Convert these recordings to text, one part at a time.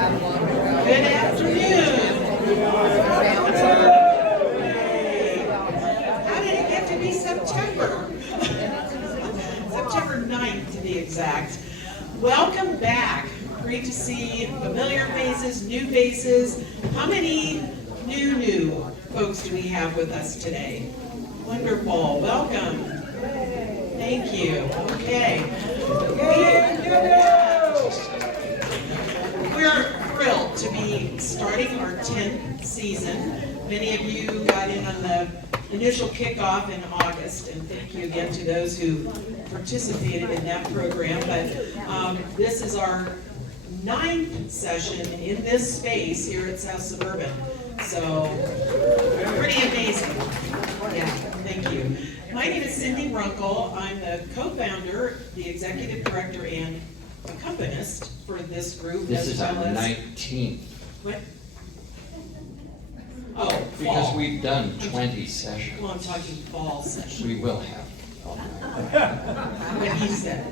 Good afternoon. How did it get to be September? September 9th to be exact. Welcome back. Great to see familiar faces, new faces. How many new folks do we have with us today? Wonderful. Welcome. Thank you. Okay. We're thrilled to be starting our 10th season. Many of you got in on the initial kickoff in August, and thank you again to those who participated in that program. But this is our 9th session in this space here at South Suburban. So, pretty amazing. Yeah, thank you. My name is Cindy Runkle. I'm the co-founder, the executive director, and accompanist for this group. This is our 19th. What? Oh, fall. Because we've done 20 sessions. Well, I'm talking fall session. We will have. What he said.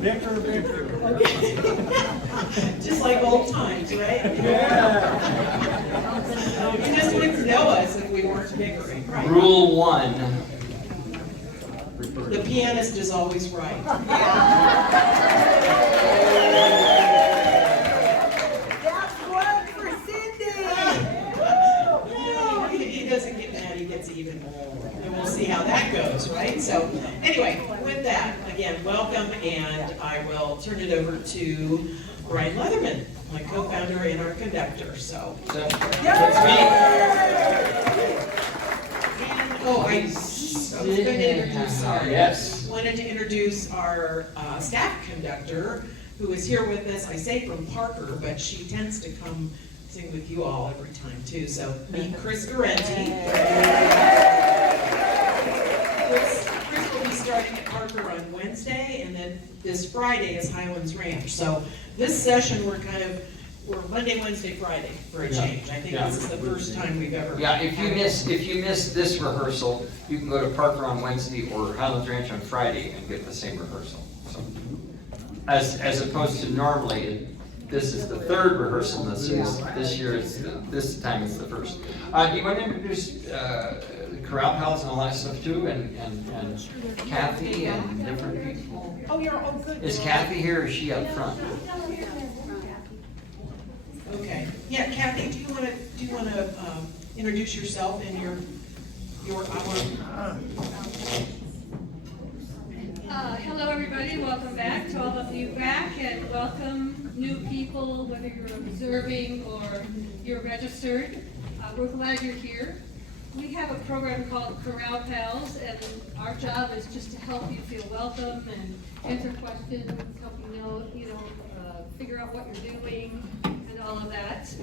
Bicker. Okay. Just like old times, right? Yeah. You just wouldn't know us if we weren't bickering, right? Rule 1. The pianist is always right. That's one for Cindy! He doesn't get mad, he gets even. And we'll see how that goes, right? So, anyway, with that, again, welcome, and I will turn it over to Brian Leatherman, my co-founder and our conductor, so. That's me. And, oh, I was going to introduce, sorry. Yes. Wanted to introduce our staff conductor, who is here with us, I say from Parker, but she tends to come sing with you all every time too, so meet Chris Garenti. Chris will be starting at Parker on Wednesday, and then this Friday is Highlands Ranch. So this session, we're Monday, Wednesday, Friday for a change. I think this is the first time we've ever. Yeah, if you miss this rehearsal, you can go to Parker on Wednesday or Highlands Ranch on Friday and get the same rehearsal. So, as opposed to normally, this is the third rehearsal this year. This time it's the first. Do you want to introduce Chorale pals and all that stuff too, and Kathy and different people? Oh, you're all good. Is Kathy here or is she up front? Okay. Yeah, Kathy, do you want to introduce yourself and your hour? Hello, everybody. Welcome back to all of you back, and welcome new people, whether you're observing or you're registered. We're glad you're here. We have a program called Chorale Pals, and our job is just to help you feel welcome and answer questions, help you know, figure out what you're doing, and all of that.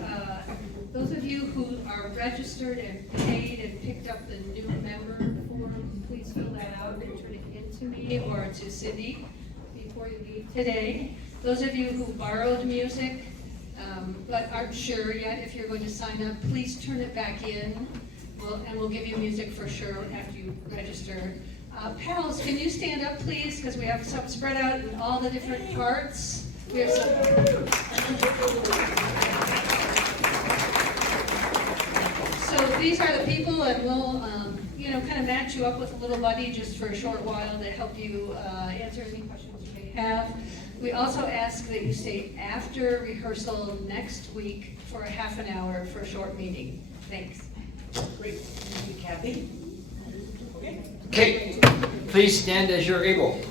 Those of you who are registered and paid and picked up the new member form, please fill that out and turn it in to me or to Cindy before you leave today. Those of you who borrowed music but aren't sure yet if you're going to sign up, please turn it back in. And we'll give you music for sure after you register. Pals, can you stand up, please? Because we have some spread out in all the different parts. We have some. So these are the people, and we'll, kind of match you up with a little buddy just for a short while to help you answer any questions you may have. We also ask that you stay after rehearsal next week for a half an hour for a short meeting. Thanks. Great. Thank you, Kathy. Okay, please stand as you're able.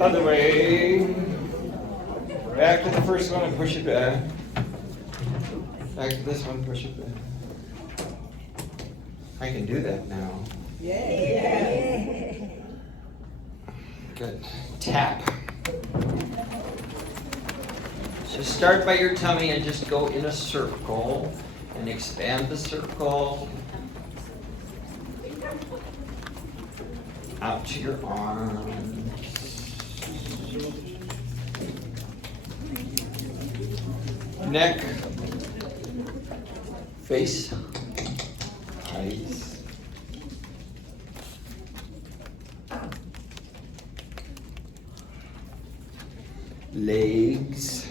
Other way. Back to the first one and push it back. Back to this one, push it back. I can do that now. Yeah. Good. Tap. Just start by your tummy and just go in a circle and expand the circle out to your arms. Neck. Face, eyes, legs,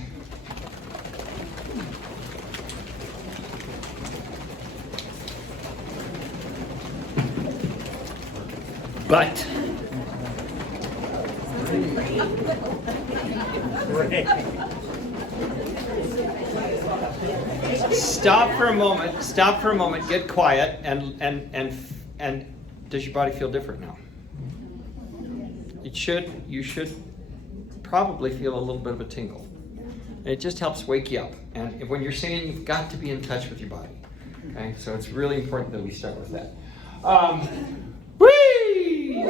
butt, stop for a moment, get quiet, and does your body feel different now? You should probably feel a little bit of a tingle. It just helps wake you up. And when you're singing, you've got to be in touch with your body. Okay, so it's really important that we start with that. Whee!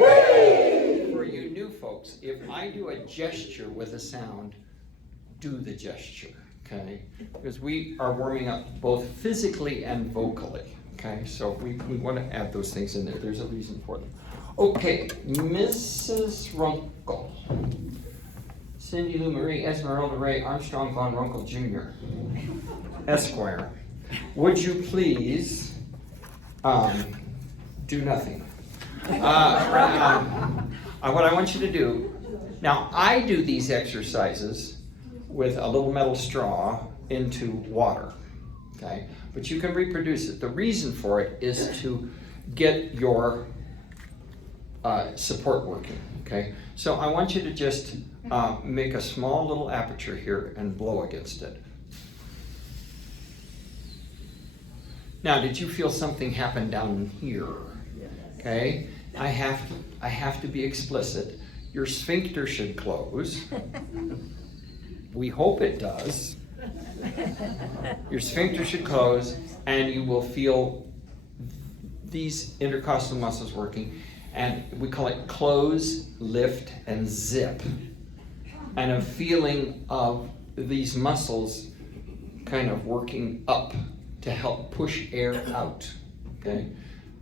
For you new folks, if I do a gesture with a sound, do the gesture, okay? Because we are warming up both physically and vocally, okay? So we want to add those things in there. There's a reason for them. Okay, Mrs. Runkle. Cindy Lou Marie Esmeralda Ray Armstrong Von Runkle Jr., Esquire. Would you please do nothing? What I want you to do, now I do these exercises with a little metal straw into water, okay? But you can reproduce it. The reason for it is to get your support working, okay? So I want you to just make a small little aperture here and blow against it. Now, did you feel something happen down here? Okay, I have to be explicit. Your sphincter should close. We hope it does. Your sphincter should close, and you will feel these intercostal muscles working, and we call it close, lift, and zip. And a feeling of these muscles kind of working up to help push air out, okay?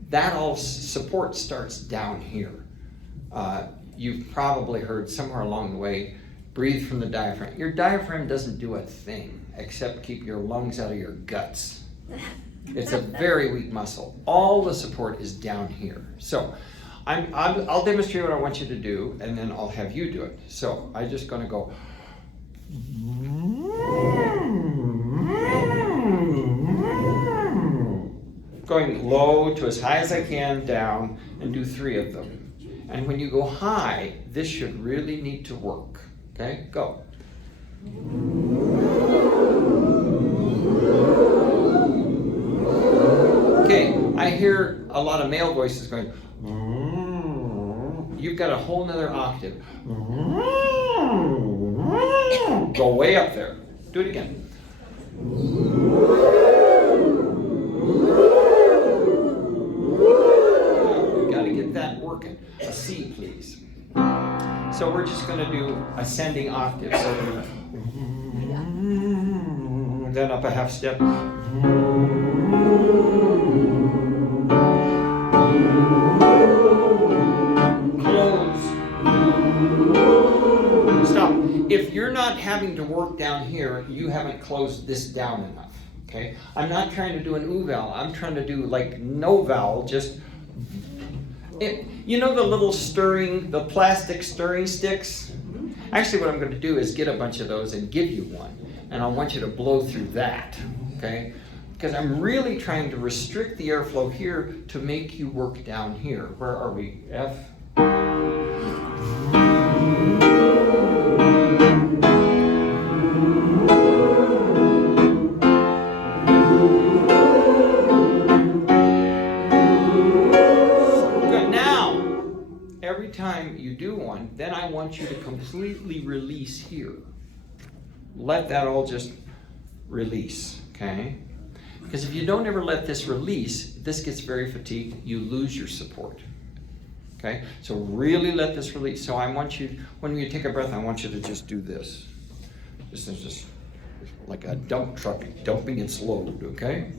That all support starts down here. You've probably heard somewhere along the way, breathe from the diaphragm. Your diaphragm doesn't do a thing except keep your lungs out of your guts. It's a very weak muscle. All the support is down here. So I'll demonstrate what I want you to do, and then I'll have you do it. So I'm just gonna go. Going low to as high as I can, down, and do 3 of them. And when you go high, this should really need to work. Okay, go. Okay, I hear a lot of male voices going. You've got a whole nother octave. Go way up there. Do it again. We've got to get that working. A C, please. So we're just going to do ascending octaves. So then up a half step. Close. Stop. If you're not having to work down here, you haven't closed this down enough. Okay? I'm not trying to do an oo vowel. I'm trying to do like no vowel, just you know the little stirring, the plastic stirring sticks? Actually, what I'm going to do is get a bunch of those and give you one. And I want you to blow through that, okay? Because I'm really trying to restrict the airflow here to make you work down here. Where are we? F? Every time you do one, then I want you to completely release here. Let that all just release, okay? Because if you don't ever let this release, this gets very fatigued, you lose your support, okay? So really let this release. So I want you, when you take a breath, I want you to just do this. Just like a dump truck dumping its load, okay?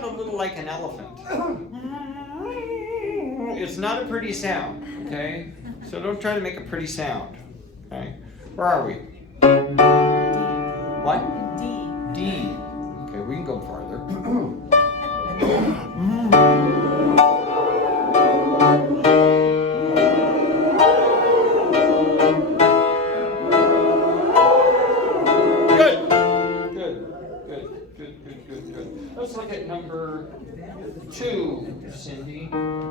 sound a little like an elephant. It's not a pretty sound, okay? So don't try to make a pretty sound, okay? Where are we? What? D. Okay, we can go farther. Good. Let's look at number 2, Cindy. No.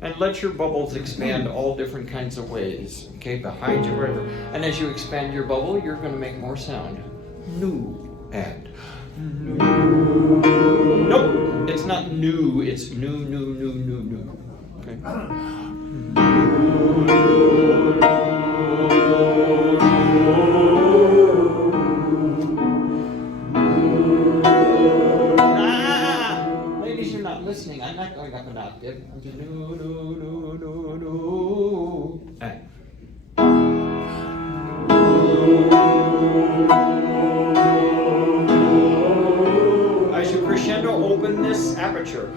And let your bubbles expand all different kinds of ways. Okay, behind you, wherever. And as you expand your bubble, you're going to make more sound. New and new. Nope, it's not new. It's new. Okay. Ladies, you're not listening. I'm not going up an octave. I'm just no. Right. As you crescendo, open this aperture.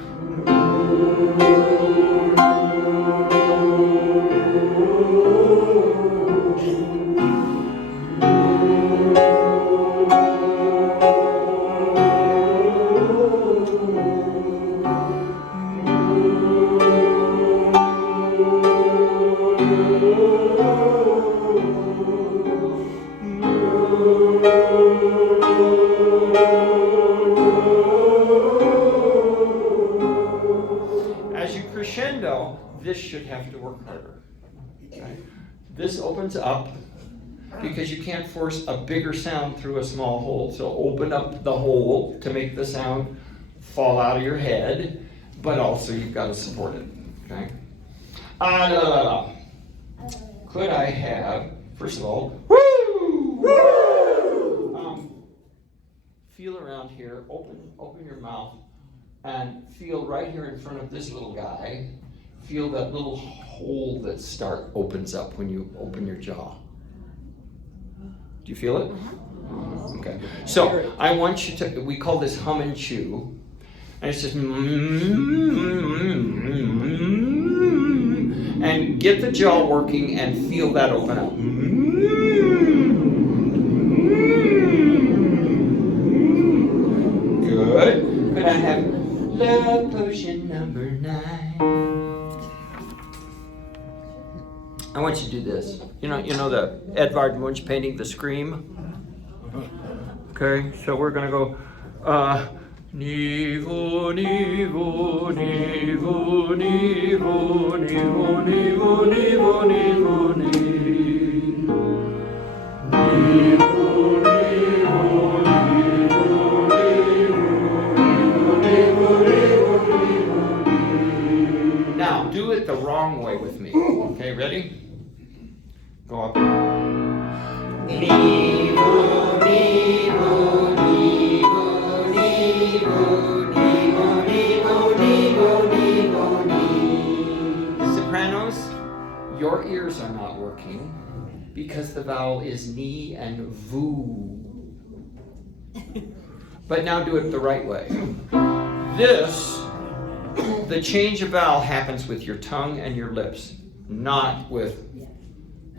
This should have to work harder. Okay? This opens up because you can't force a bigger sound through a small hole. So open up the hole to make the sound fall out of your head, but also you've got to support it. Okay? Could I have, first of all, feel around here, open your mouth, and feel right here in front of this little guy. Feel that little hole that opens up when you open your jaw. Do you feel it? Okay. So I want you to, we call this hum and chew. And it's just, and get the jaw working and feel that open up. Good. Could I have love potion number 9? I want you to do this. You know the Edvard Munch painting, The Scream? Okay, so we're gonna go, Nivo, nivo, nivo, nivo, nivo, nivo, nivo, nivo, nivo. Now, do it the wrong way with me. Okay, ready? Go up. Nivo, nivo, nivo, nivo, nivo, nivo, nivo, nivo, nivo. Sopranos, your ears are not working because the vowel is ni and vu. But now do it the right way. The change of vowel happens with your tongue and your lips, not with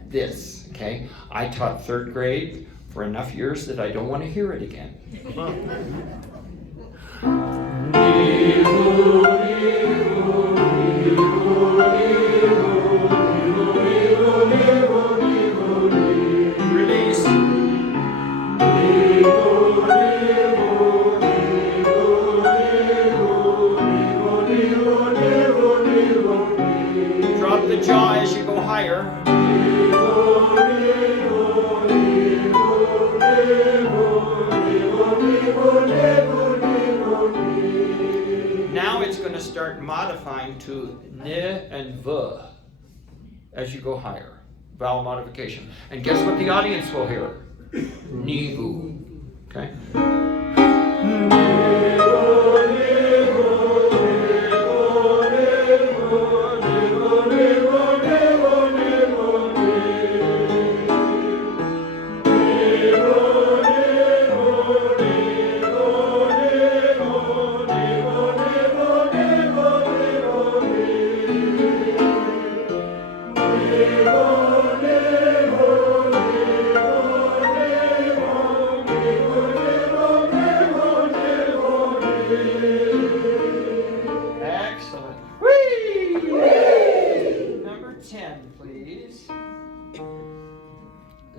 this, okay? I taught 3rd grade for enough years that I don't want to hear it again. Release. Drop the jaw as you go higher. Now it's going to start modifying to ne and v as you go higher. Vowel modification. And guess what the audience will hear? Nivu. Okay?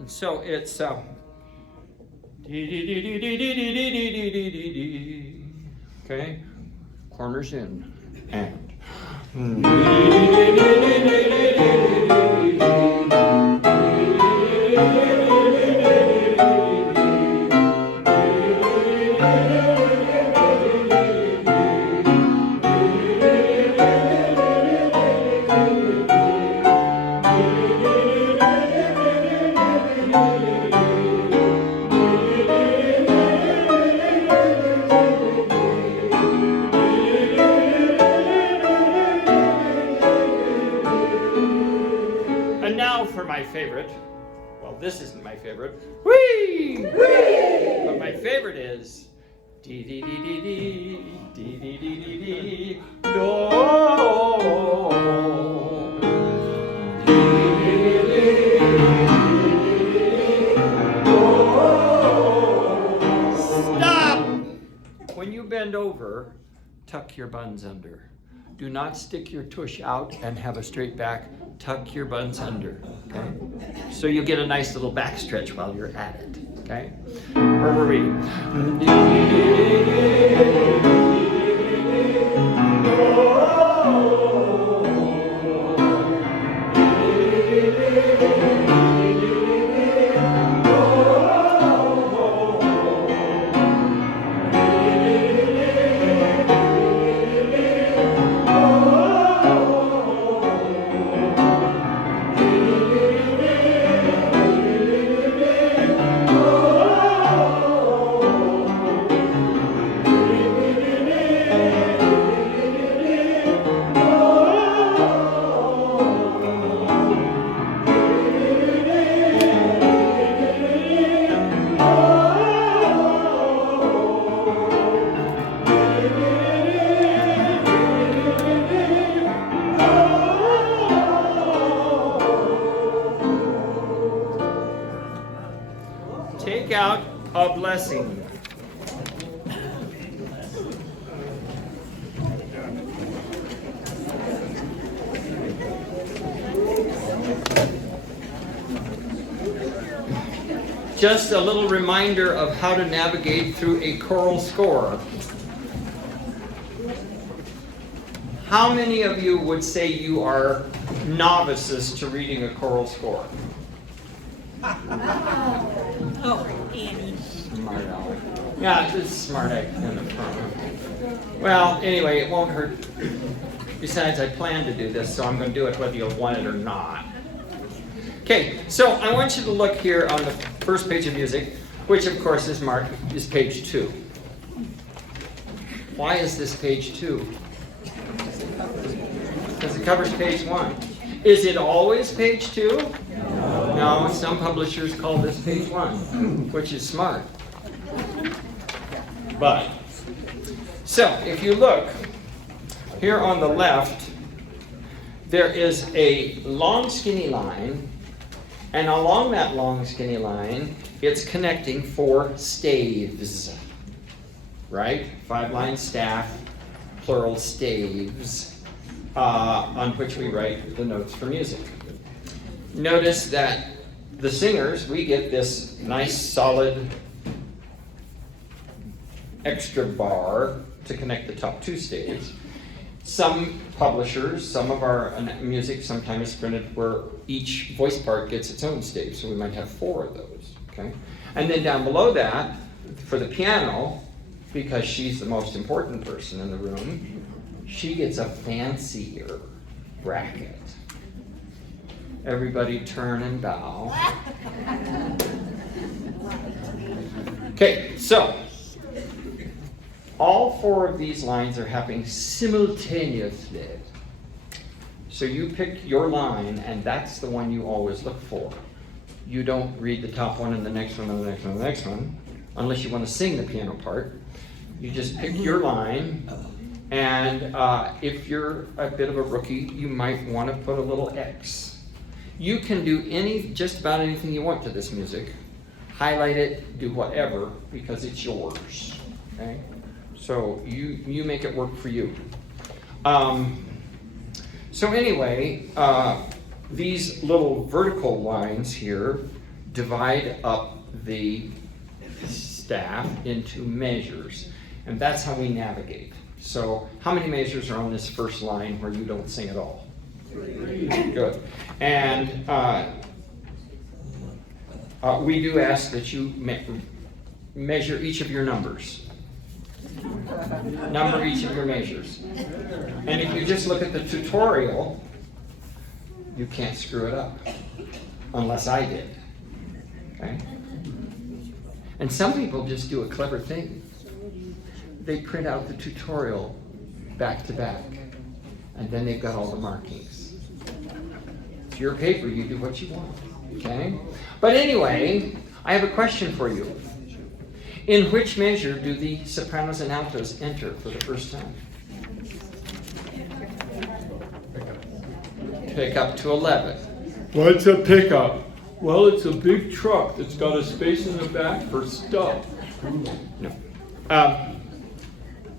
So it's okay, corners in, and now for my favorite. Well, this isn't my favorite. Whee! But my favorite is dee dee dee dee dee dee dee dee dee dee do. Stop! When you bend over, tuck your buns under. Do not stick your tush out and have a straight back. Tuck your buns under, okay? So you'll get a nice little back stretch while you're at it, okay? Where were we? Take out a blessing. Just a little reminder of how to navigate through a choral score. How many of you would say you are novices to reading a choral score? Oh, Annie. Smart aleck. Yeah, it's smart aleck in the front. Well, anyway, it won't hurt. Besides, I plan to do this, so I'm going to do it whether you want it or not. Okay, so I want you to look here on the first page of music, which of course is marked is page 2. Why is this page 2? Because it covers page 1. Is it always page 2? No, some publishers call this page 1, which is smart. But, so if you look here on the left, there is a long skinny line, and along that long skinny line, it's connecting 4 staves, right? 5-line staff, plural staves, on which we write the notes for music. Notice that the singers, we get this nice solid extra bar to connect the top 2 staves. Some publishers, some of our music sometimes printed where each voice part gets its own stave, so we might have 4 of those, okay? And then down below that, for the piano, because she's the most important person in the room, she gets a fancier bracket. Everybody turn and bow. Okay, so all 4 of these lines are happening simultaneously. So you pick your line, and that's the one you always look for. You don't read the top one and the next one and the next one and the next one, unless you want to sing the piano part. You just pick your line, and if you're a bit of a rookie, you might want to put a little X. You can do just about anything you want to this music. Highlight it, do whatever, because it's yours, okay? So you make it work for you. So anyway, these little vertical lines here divide up the staff into measures, and that's how we navigate. So how many measures are on this first line where you don't sing at all? 3. Good. And we do ask that you measure each of your numbers. Number each of your measures. And if you just look at the tutorial, you can't screw it up. Unless I did. Okay? And some people just do a clever thing. They print out the tutorial back to back. And then they've got all the markings. It's your paper, you do what you want. Okay? But anyway, I have a question for you. In which measure do the sopranos and altos enter for the first time? Pick up to 11. What's a pickup? Well, it's a big truck that's got a space in the back for stuff. No.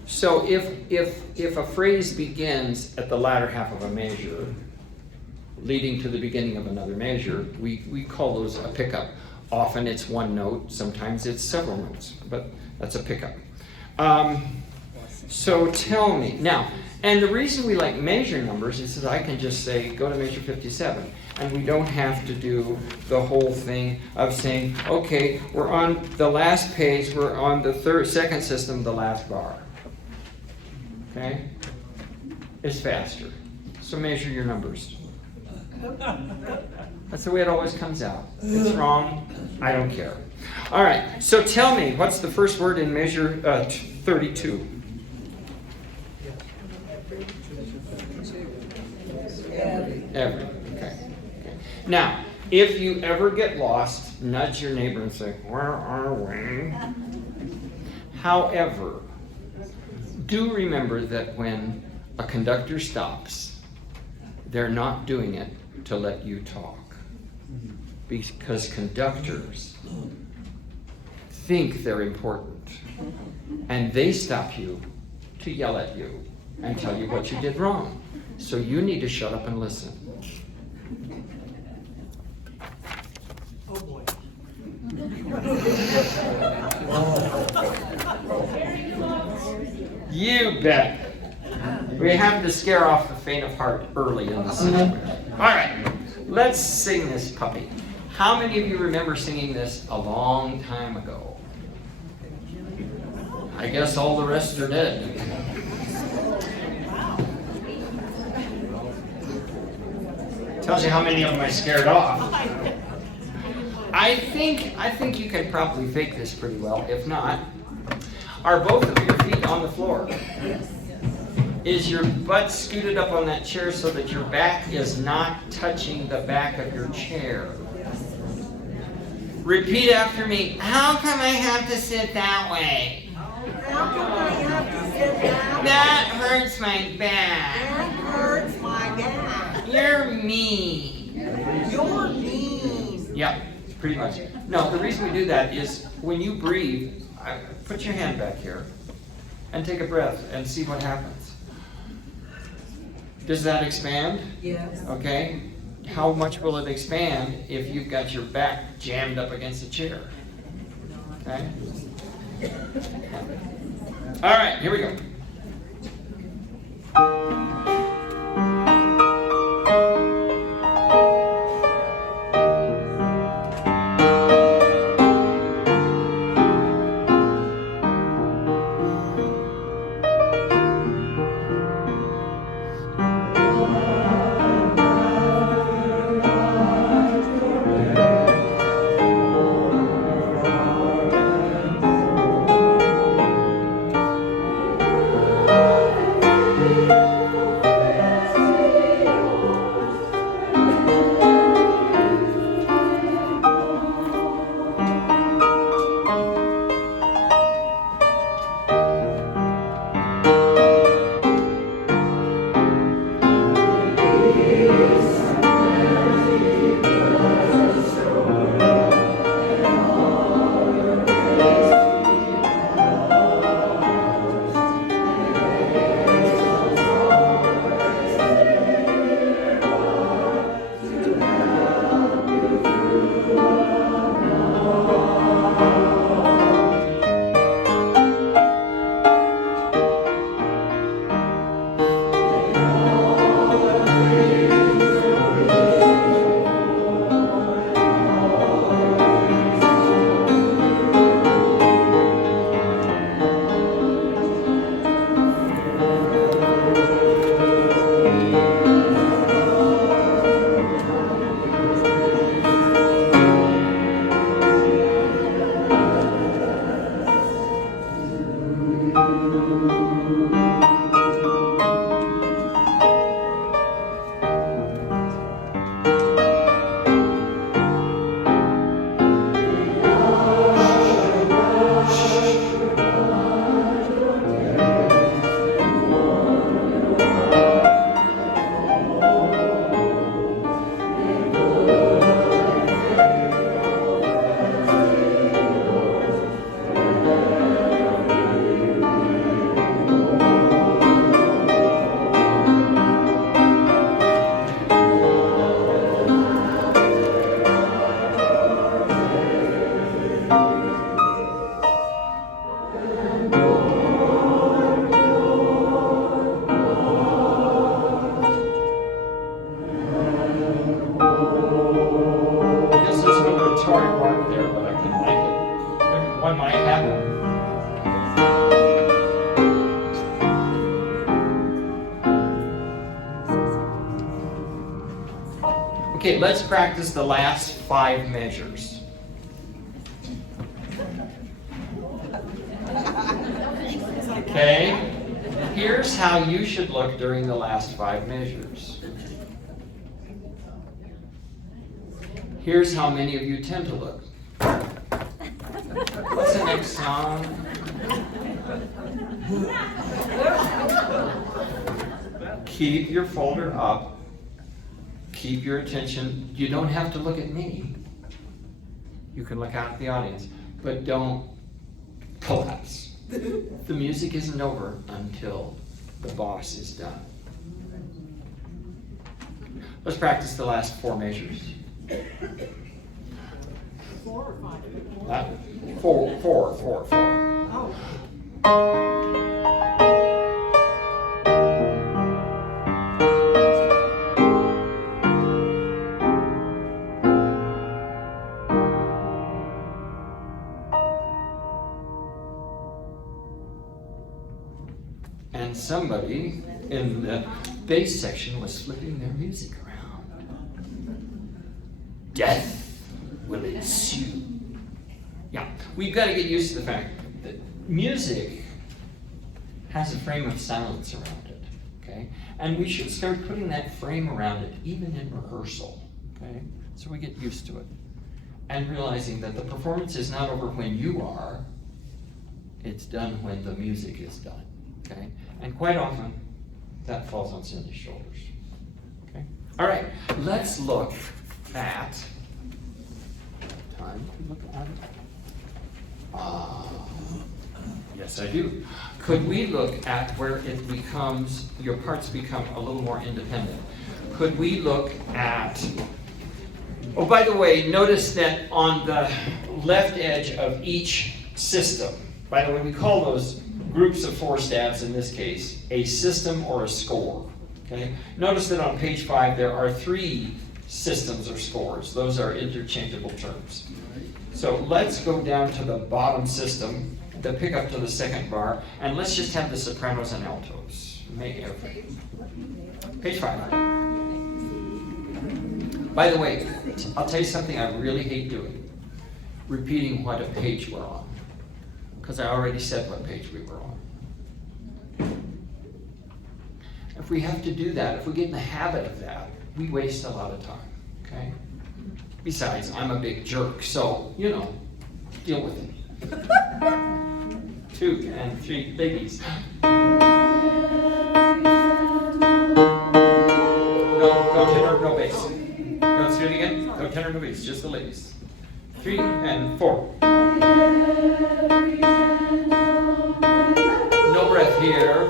So if a phrase begins at the latter half of a measure, leading to the beginning of another measure, we call those a pickup. Often it's one note, sometimes it's several notes, but that's a pickup. So tell me, now, and the reason we like measure numbers is that I can just say, go to measure 57, and we don't have to do the whole thing of saying, okay, we're on the last page, we're on the second system, the last bar. Okay? It's faster. So measure your numbers. That's the way it always comes out. If it's wrong, I don't care. All right, so tell me, what's the first word in measure 32? Every. Okay. Now, if you ever get lost, nudge your neighbor and say, where are we? However, do remember that when a conductor stops, they're not doing it to let you talk. Because conductors think they're important. And they stop you to yell at you and tell you what you did wrong. So you need to shut up and listen. Oh boy. You bet. We have to scare off the faint of heart early in the session. All right, let's sing this puppy. How many of you remember singing this a long time ago? I guess all the rest are dead. Tells you how many of them I scared off. I think you can probably fake this pretty well. If not, are both of your feet on the floor? Is your butt scooted up on that chair so that your back is not touching the back of your chair? Repeat after me. How come I have to sit that way? How come I have to sit down? That hurts my back. That hurts my back. You're mean. You're mean. Yep, pretty much. No, the reason we do that is when you breathe, put your hand back here and take a breath and see what happens. Does that expand? Yes. Okay. How much will it expand if you've got your back jammed up against a chair? Okay. All right, here we go. What might happen? Okay, let's practice the last 5 measures. Okay, here's how you should look during the last 5 measures. Here's how many of you tend to look. What's the next song? Keep your folder up. Keep your attention. You don't have to look at me. You can look out at the audience, but don't collapse. The music isn't over until the boss is done. Let's practice the last 4 measures. 4 or 5? Four. Oh. And somebody in the bass section was flipping their music around. Death will ensue. Yeah, we've got to get used to the fact that music has a frame of silence around it, okay? And we should start putting that frame around it even in rehearsal, okay? So we get used to it. And realizing that the performance is not over when you are, it's done when the music is done, okay? And quite often, that falls on Cindy's shoulders, okay? All right, let's look at, time to look at it. Yes, I do. Could we look at where it becomes, your parts become a little more independent? Could we look at, oh, by the way, notice that on the left edge of each system, by the way, we call those groups of 4 stabs in this case a system or a score, okay? Notice that on page 5 there are 3 systems or scores. Those are interchangeable terms. So let's go down to the bottom system, the pickup to the 2nd bar, and let's just have the sopranos and altos. Page 5. By the way, I'll tell you something I really hate doing. Repeating what a page we're on. Because I already said what page we were on. If we have to do that, if we get in the habit of that, we waste a lot of time, okay? Besides, I'm a big jerk, so, you know, deal with it. 2 and 3, ladies. No tenor, no bass. Let's do it again. No tenor, no bass, just the ladies. 3 and 4. No breath here.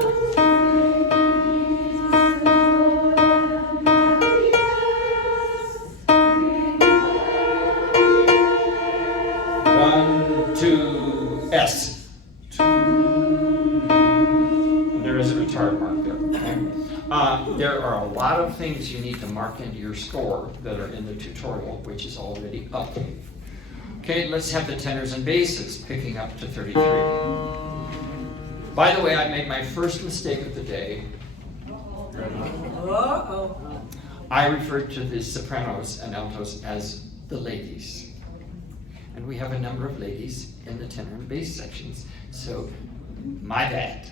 S. There is a retard mark there. Okay? There are a lot of things you need to mark into your score that are in the tutorial, which is already up. Okay, let's have the tenors and basses picking up to 33. By the way, I made my first mistake of the day. Uh-oh. I referred to the sopranos and altos as the ladies. And we have a number of ladies in the tenor and bass sections, so my bad.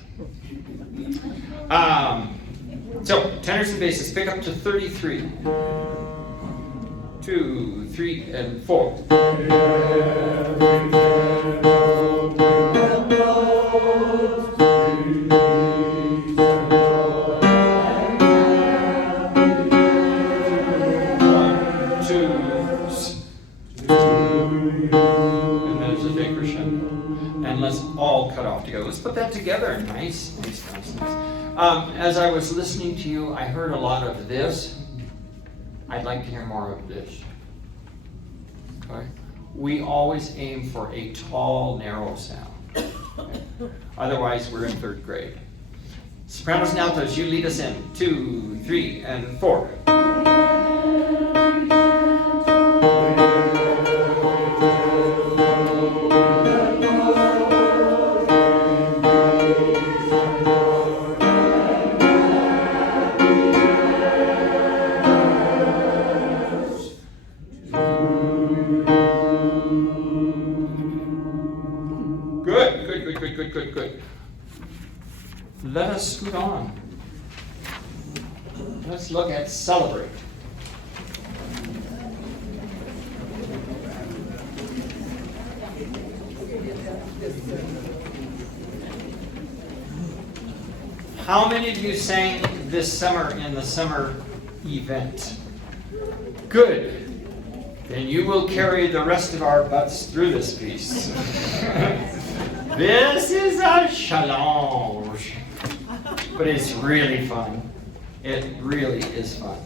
So tenors and basses pick up to 33. 2, 3, and 4. 1, 2, and there's a big crescendo. And let's all cut off together. Let's put that together. Nice. As I was listening to you, I heard a lot of this. I'd like to hear more of this. Okay? We always aim for a tall, narrow sound. Okay? Otherwise, we're in 3rd grade. Sopranos and altos, you lead us in. 2, 3, and 4. good. Let us scoot on. Let's look at Celebrate. How many of you sang this summer in the summer event? Good. Then you will carry the rest of our butts through this piece. This is a challenge. But it's really fun. It really is fun.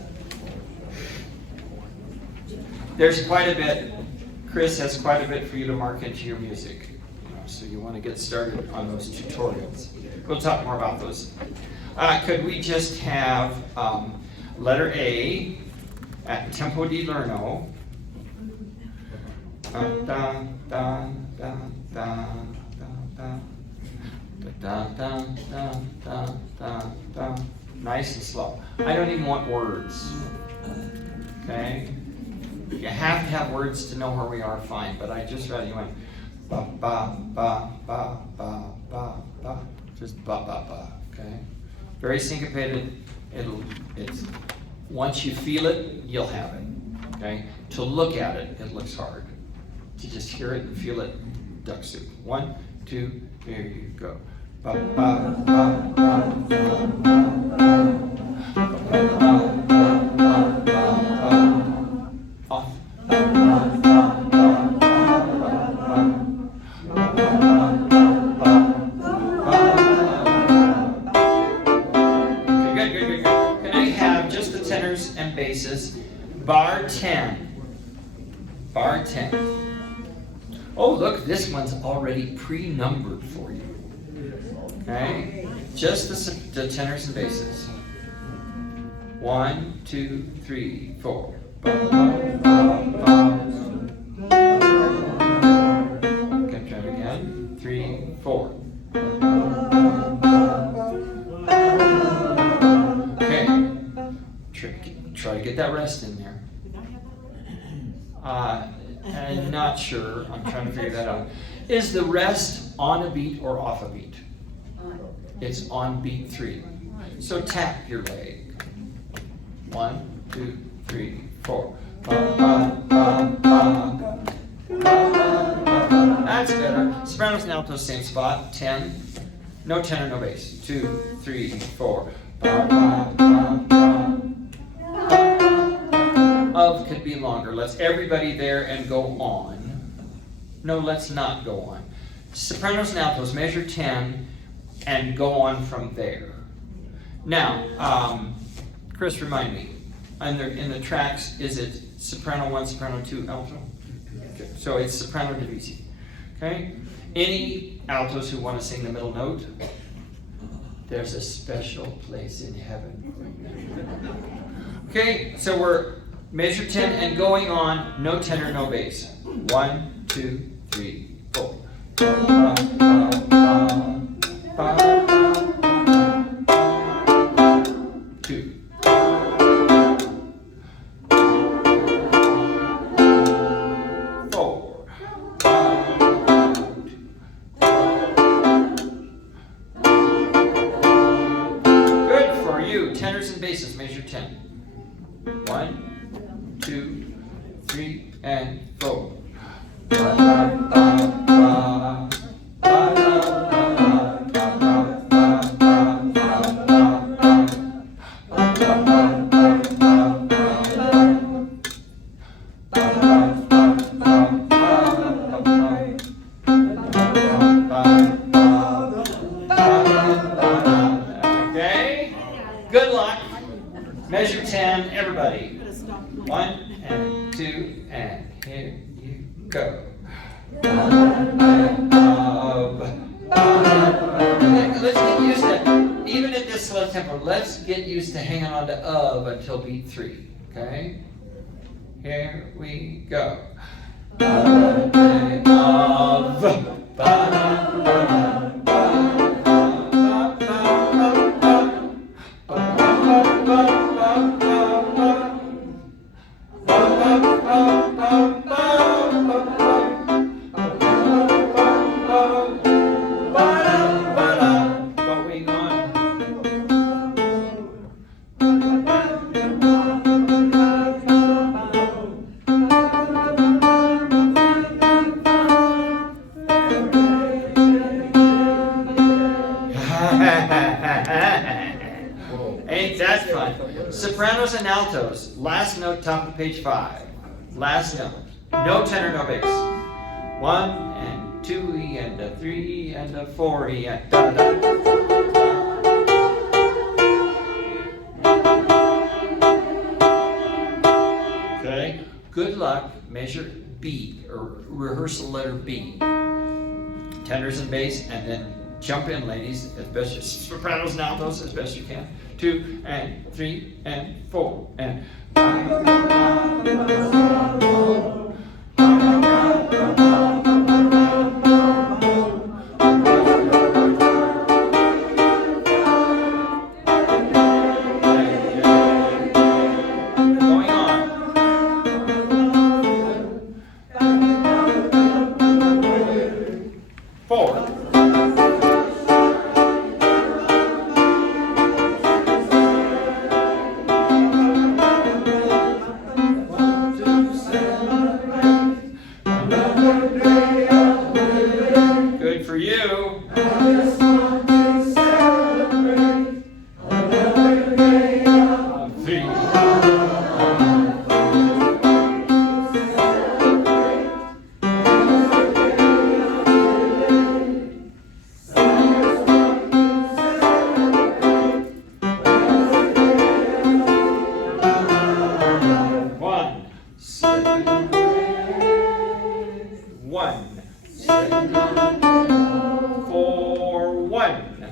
There's quite a bit. Chris has quite a bit for you to mark into your music. So you want to get started on those tutorials. We'll talk more about those. Could we just have letter A at tempo di lerno? Dun, dun, dun, dun, dun, dun, dun, dun, dun, dun, dun, dun. Nice and slow. I don't even want words. Okay? You have to have words to know where we are, fine, but I just rather you went ba ba ba ba ba ba ba. Just ba ba ba. Okay? Very syncopated. It's once you feel it, you'll have it. Okay? To look at it, it looks hard. To just hear it and feel it, duck soup. 1, 2, here you go. Ba ba ba ba ba ba. Off. Good. Can I have just the tenors and basses? Bar 10. Bar 10. Oh, look, this one's already pre-numbered for you. Okay? Just the tenors and basses. 1, 2, 3, 4. Okay, try it again. 3, 4. Okay. Try to get that rest in there. I'm not sure. I'm trying to figure that out. Is the rest on a beat or off a beat? It's on beat 3. So tap your leg. 1, 2, 3, 4. That's better. Sopranos and altos, same spot. 10. No tenor, no bass. 2, 3, 4. Of could be longer. Let's everybody there and go on. No, let's not go on. Sopranos and altos, measure 10 and go on from there. Now, Chris, remind me, in the tracks, is it soprano 1, soprano 2, alto? Okay. So it's soprano divisi. Okay? Any altos who want to sing the middle note, there's a special place in heaven. Okay, so we're measure 10 and going on, no tenor, no bass. 1, 2, 3, 4. 2. 4. Good for you. Tenors and basses, measure 10. 1, 2, 3, and 4. Okay? Good luck. Measure 10, everybody. 1 and 2 and here you go. Let's get used to, even at this slow tempo, let's get used to hanging on to of until beat 3. Okay? Here we go. Of sopranos and altos. Last note, top of page 5. Last note. No tenor, no bass. 1 and 2 E and a 3 and a 4 E and da da. Okay. Good luck. Measure B or rehearsal letter B. Tenors and bass, and then jump in, ladies, as best as sopranos and altos as best you can. 2 and 3 and 4 and. Going on. 4. Good for you. 3. One. 4 1.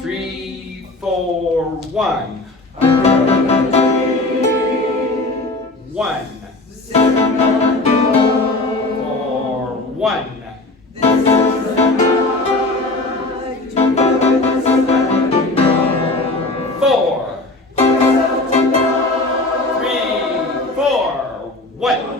3 4 1. 1 4 1. 4 3 4 1.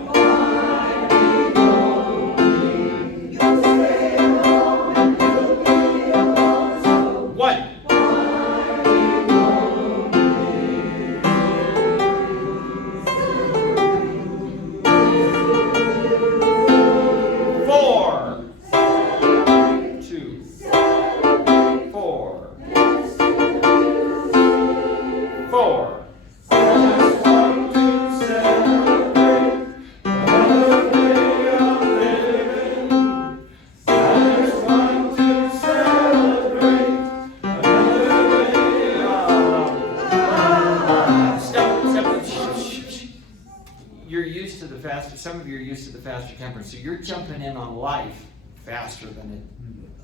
You're used to the faster, some of you are used to the faster tempo, so you're jumping in on life faster than it,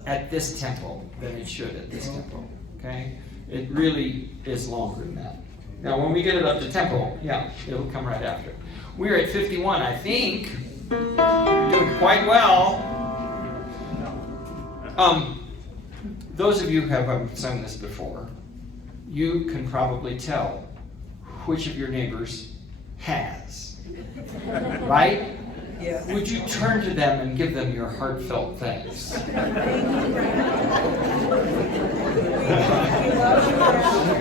at this tempo, than it should at this tempo, okay? It really is longer than that. Now, when we get it up to tempo, yeah, it'll come right after. We're at 51, I think. You're doing quite well. Those of you who have sung this before, you can probably tell which of your neighbors has, right? Yeah. Would you turn to them and give them your heartfelt thanks?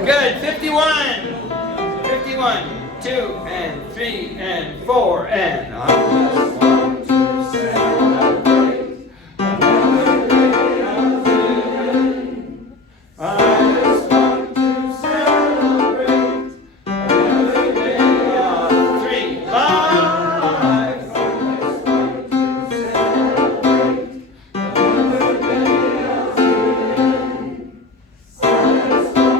Good, 51, 51, 2 and 3 and 4 and I just want to celebrate another day of living. I just want to celebrate another day of 3 life. I just want to celebrate another day of living. I just want to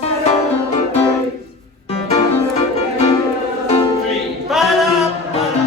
celebrate another day of 3. Ba-da-ba-da.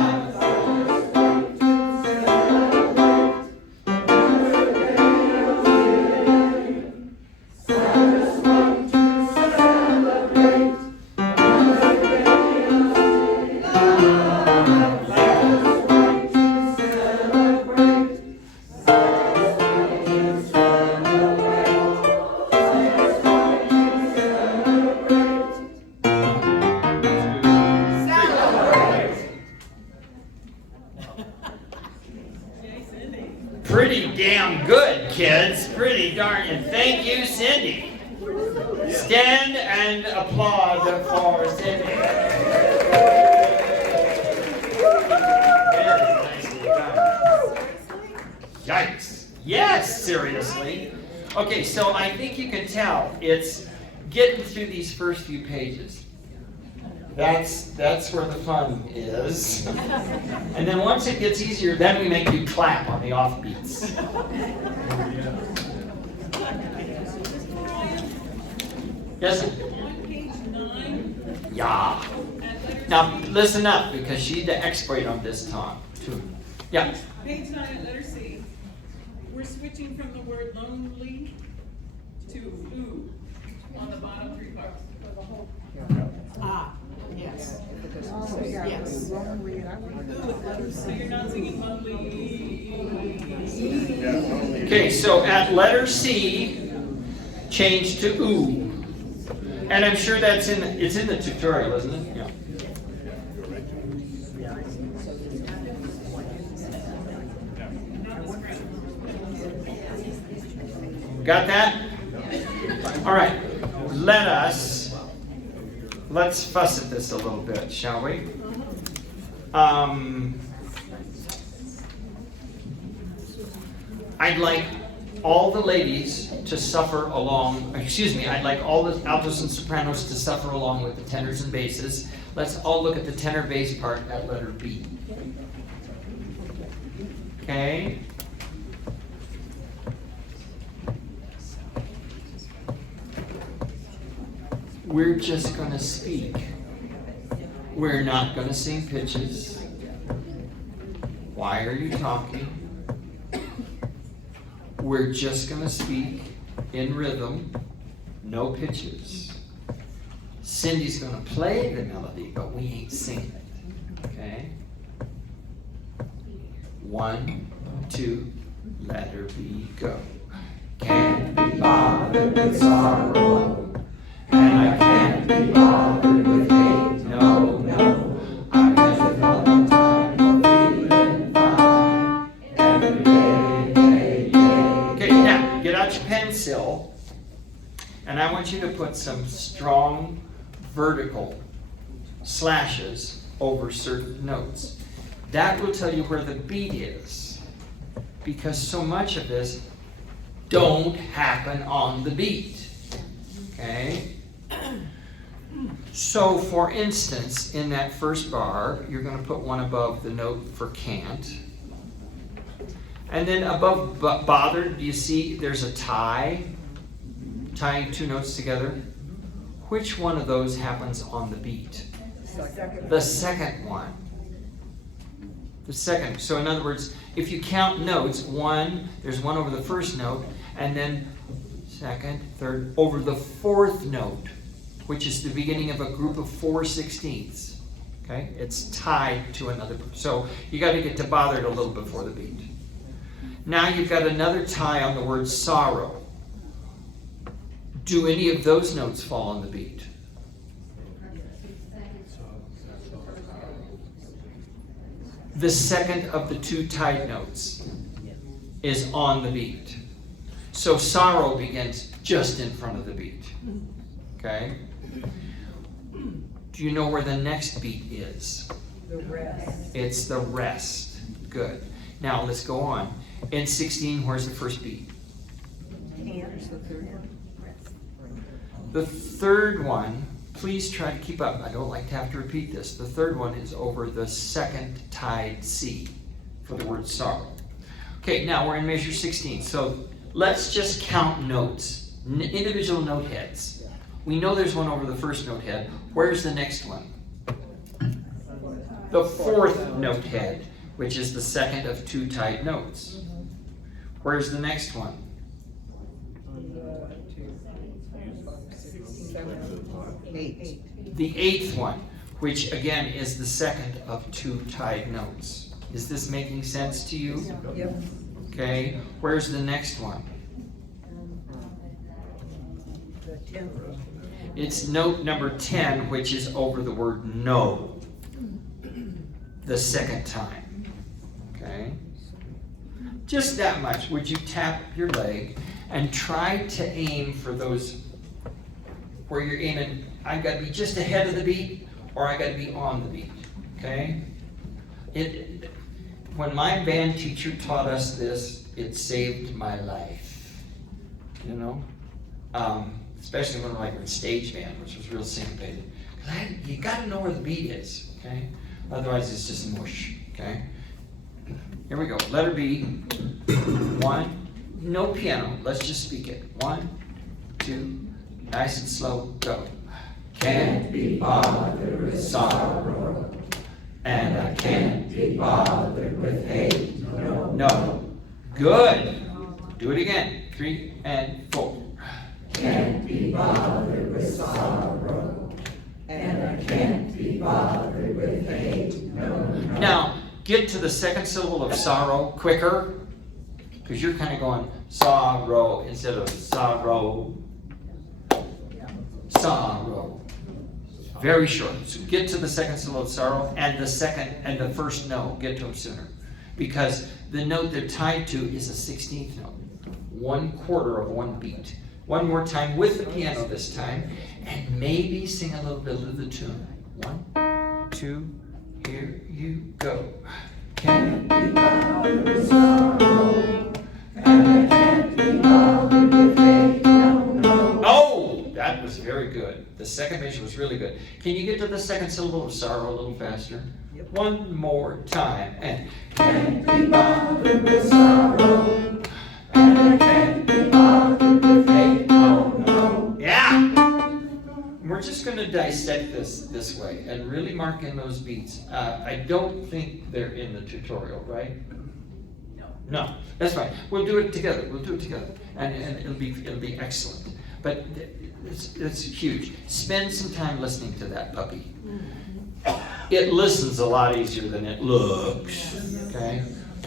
Pretty damn good, kids. Pretty darn. And thank you, Cindy. Stand and applaud for Cindy. Very nicely done. Yikes. Yes, seriously. Okay, so I think you can tell it's getting through these first few pages. That's where the fun is. And then once it gets easier, then we make you clap on the offbeats. Yes? On page 9, Yeah. at letter Now listen up because she's the expert on this time too. Yeah. Page 9 at letter C, we're switching from the word lonely to ooh on the bottom 3 parts. Ah, yes. Yes. So you're not singing lonely. Okay, so at letter C, change to ooh. And I'm sure it's in the tutorial, isn't it? Yeah. Got that? All right. Let's fuss at this a little bit, shall we? I'd like all the ladies to suffer along, I'd like all the altos and sopranos to suffer along with the tenors and basses. Let's all look at the tenor bass part at letter B. Okay? We're just going to speak. We're not going to sing pitches. Why are you talking? We're just going to speak in rhythm, no pitches. Cindy's going to play the melody, but we ain't singing it. Okay? 1, 2, let her be, go. Can't be bothered with sorrow, and I can't be bothered with hate. No, no, I guess all the time for feeling fine every day. Okay, now get out your pencil, and I want you to put some strong vertical slashes over certain notes. That will tell you where the beat is, because so much of this don't happen on the beat. Okay? So, for instance, in that first bar, you're going to put one above the note for can't. And then above bothered, do you see there's a tie? Tying 2 notes together. Which one of those happens on the beat? The second one. The second. So in other words, if you count notes, there's one over the first note, and then second, third, over the fourth note, which is the beginning of a group of 4/16ths. Okay? It's tied to another. So you got to get to bothered a little before the beat. Now you've got another tie on the word sorrow. Do any of those notes fall on the beat? The second of the 2 tied notes is on the beat. So sorrow begins just in front of the beat. Okay? Do you know where the next beat is? The rest. It's the rest. Good. Now let's go on. In 16, where's the first beat? The third one, please try to keep up. I don't like to have to repeat this. The third one is over the second tied C for the word sorrow. Okay, now we're in measure 16. So let's just count notes, individual note heads. We know there's one over the first note head. Where's the next one? The fourth note head, which is the second of 2 tied notes. Where's the next one? The 8th one, which again is the second of 2 tied notes. Is this making sense to you? Yep. Okay, where's the next one? It's note number 10, which is over the word no, the second time. Okay? Just that much. Would you tap your leg and try to aim for those where you're aiming? I've got to be just ahead of the beat, or I've got to be on the beat. Okay? When my band teacher taught us this, it saved my life. you know? Especially when we're in stage band, which was real syncopated. You gotta know where the beat is, okay? Otherwise it's just mush, okay? Here we go, letter B, 1, no piano, let's just speak it. 1, 2, nice and slow, go. Can't be bothered with sorrow, and I can't be bothered with hate. No. Good. Do it again. 3 and 4. Can't be bothered with sorrow, and I can't be bothered with hate. Now, get to the second syllable of sorrow quicker, because you're kind of going sorrow instead of sorrow. Sorrow. Very short. So get to the second syllable of sorrow, and the second and the first no. Get to them sooner, because the note they're tied to is a 16th note, 1/4 of one beat. One more time with the piano this time, and maybe sing a little bit of the tune. 1, 2, here you go. Can't be bothered with sorrow, and I can't be bothered with hate. Oh, that was very good. The second measure was really good. Can you get to the second syllable of sorrow a little faster? Yep. One more time, and can't be bothered with sorrow, and I can't be bothered with hate. No. Yeah. We're just going to dissect this way and really mark in those beats. I don't think they're in the tutorial, right? No, that's fine. We'll do it together. And it'll be excellent. But it's huge. Spend some time listening to that puppy. It listens a lot easier than it looks. Okay?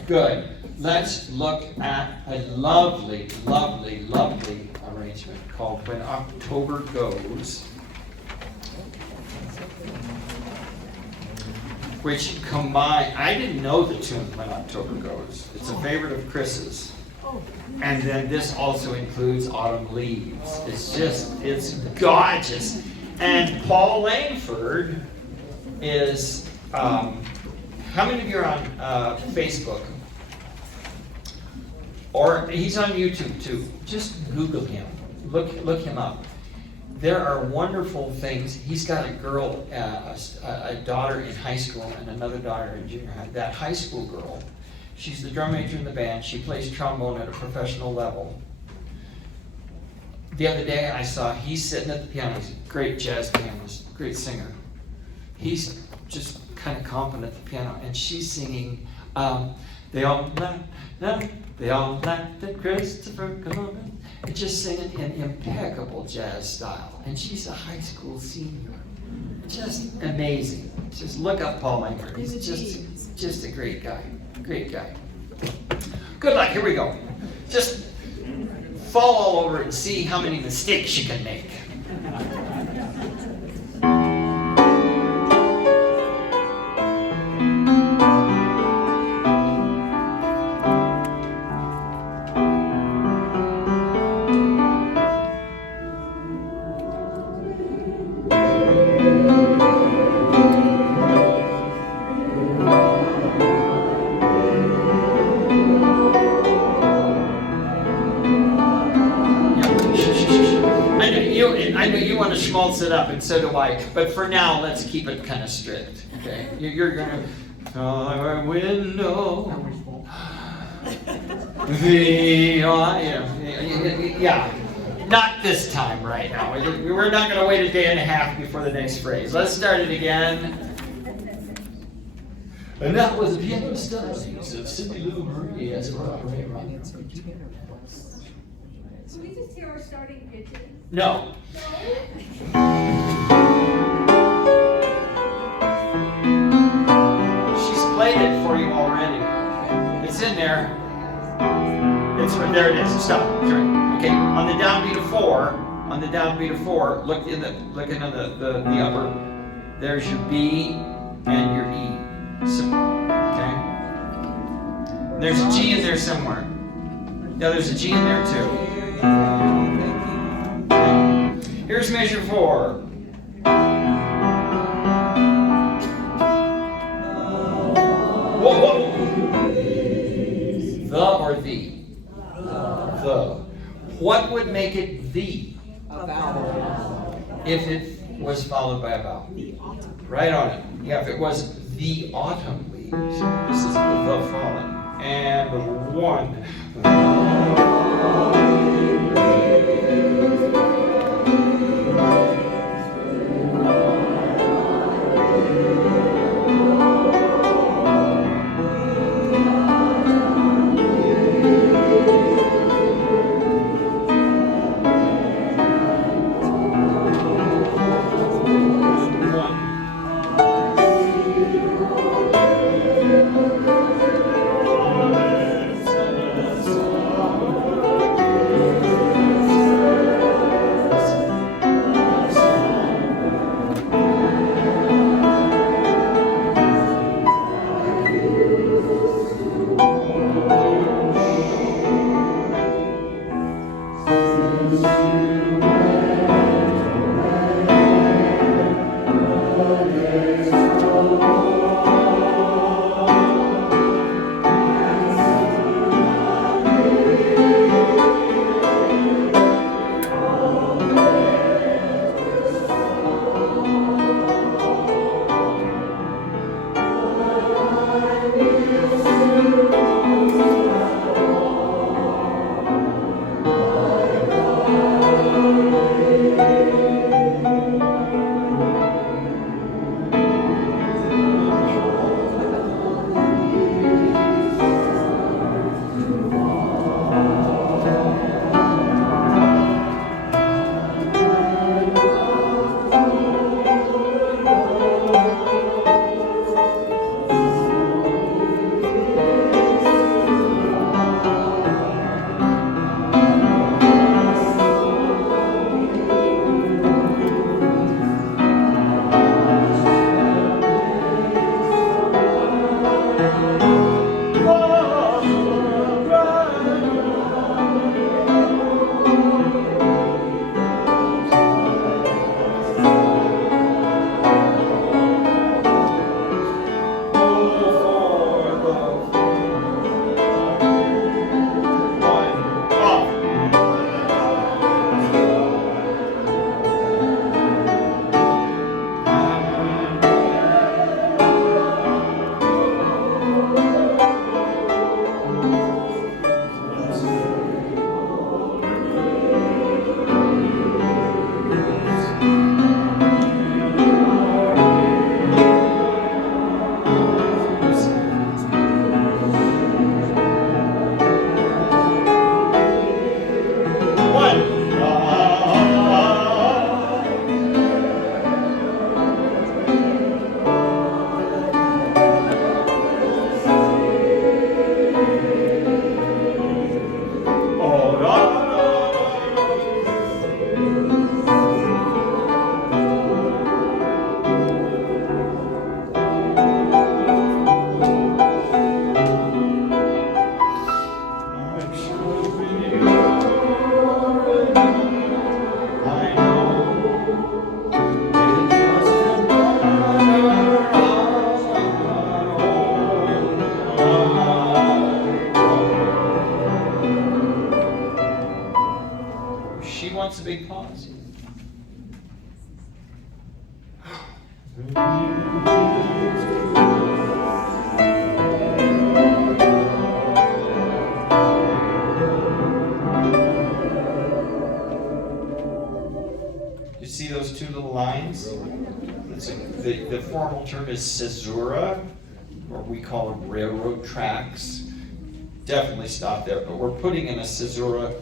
Good. Let's look at a lovely, lovely, lovely arrangement called When October Goes, which I didn't know the tune When October Goes. It's a favorite of Chris's. And then this also includes Autumn Leaves. It's gorgeous. And Paul Langford is, how many of you are on Facebook? Or he's on YouTube too. Just Google him. Look him up. There are wonderful things. He's got a girl, a daughter in high school and another daughter in junior high. That high school girl, she's the drum major in the band. She plays trombone at a professional level. The other day I saw he's sitting at the piano. He's a great jazz pianist, great singer. He's just kind of comping at the piano, and she's singing, they all laughed at Christopher Columbus. And just singing in impeccable jazz style. And she's a high school senior. Just amazing. Just look up Paul Langford. He's just a great guy. Great guy. Good luck. Here we go. Just fall all over it and see how many mistakes you can make. I know you want to schmaltz it up, and so do I. But for now, let's keep it kind of strict. Okay? You're gonna our window. Yeah. Not this time, right now. We're not going to wait a day and a half before the next phrase. Let's start it again. And that was the piano studies of Cindy Lou Marie as Ray Robin. Can we just hear our starting pitches? No. She's played it for you already. It's in there. There it is. Stop. Okay. On the downbeat of 4. Looking at the upper. There's your B and your E. So, okay. There's a G in there somewhere. Yeah, there's a G in there too. Okay. Here's measure 4. Whoa. The or the? The. What would would make it the if it was followed by a vowel? Right on it. Yeah, if it was the autumn leaves. This is the fallen. And one. A big pause. You see those two little lines? The formal term is caesura, or we call them railroad tracks. Definitely stop there, but we're putting in a caesura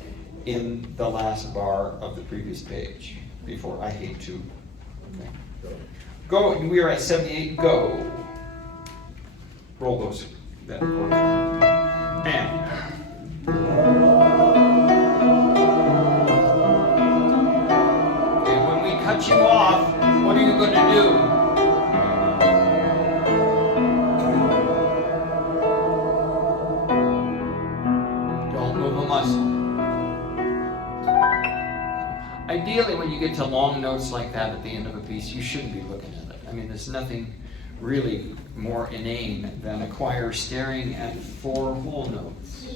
in the last bar of the previous page before I hate to. Okay. Go, we are at 78, go. Roll those. Then. And. And when we cut you off, what are you going to do? Don't move a muscle. Ideally, when you get to long notes like that at the end of a piece, you shouldn't be looking at it. I mean, there's nothing really more inane than a choir staring at 4 whole notes.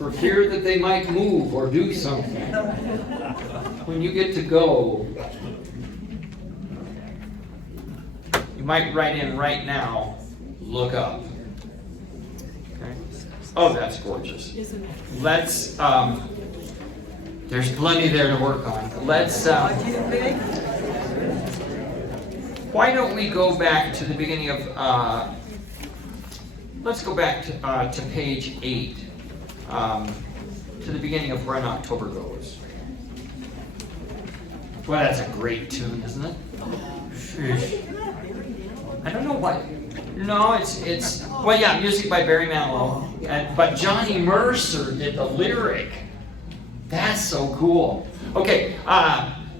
for fear that they might move or do something. When you get to go, you might write in right now, look up. Okay? Oh, that's gorgeous. Let's, there's plenty there to work on. Let's, why don't we go back to the beginning of, let's go back to page 8, to the beginning of When October Goes. Well, that's a great tune, isn't it? Sheesh. I don't know what. No, it's well, yeah, music by Barry Manilow, but Johnny Mercer did the lyric. That's so cool. Okay,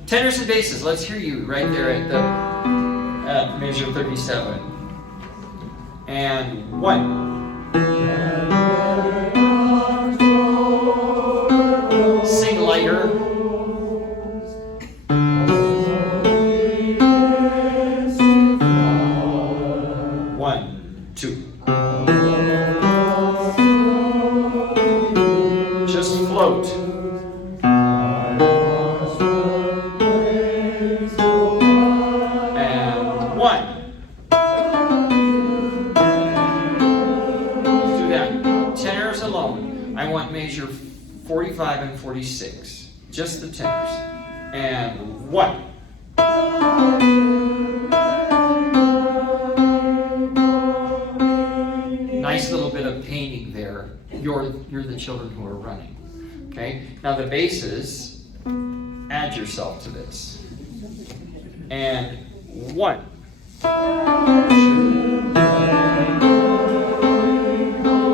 tenors and basses. Let's hear you right there at measure 37. And 1. Sing lighter. 1, 2. Just float. And 1. Do that. Tenors alone. I want measure 45 and 46. Just the tenors. And 1. Nice little bit of painting there. You're the children who are running. Okay? Now the basses, add yourself to this. And 1.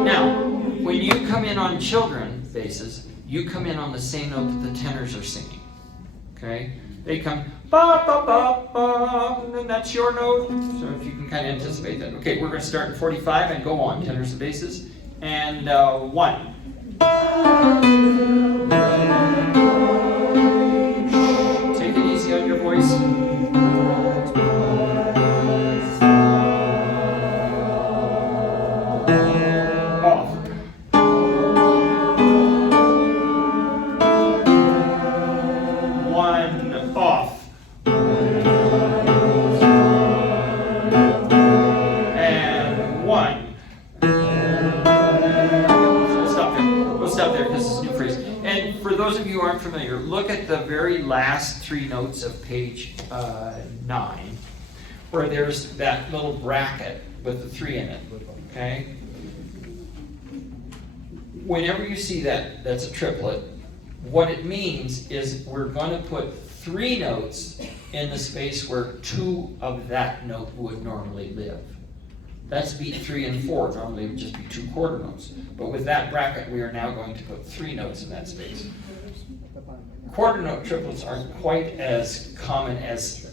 Now, when you come in on children basses, you come in on the same note that the tenors are singing. Okay? They come ba ba ba ba, and then that's your note. So if you can kind of anticipate that. Okay, we're going to start in 45 and go on, tenors and basses. And 1. Take it easy on your voice. Off. 1 off. And 1. We'll stop there because it's a new phrase. And for those of you who aren't familiar, look at the very last 3 notes of page 9, where there's that little bracket with the 3 in it. Okay? Whenever you see that, that's a triplet. What it means is we're going to put 3 notes in the space where 2 of that note would normally live. That's beat 3 and 4. Normally it would just be 2 quarter notes. But with that bracket, we are now going to put 3 notes in that space. Quarter note triplets aren't quite as common as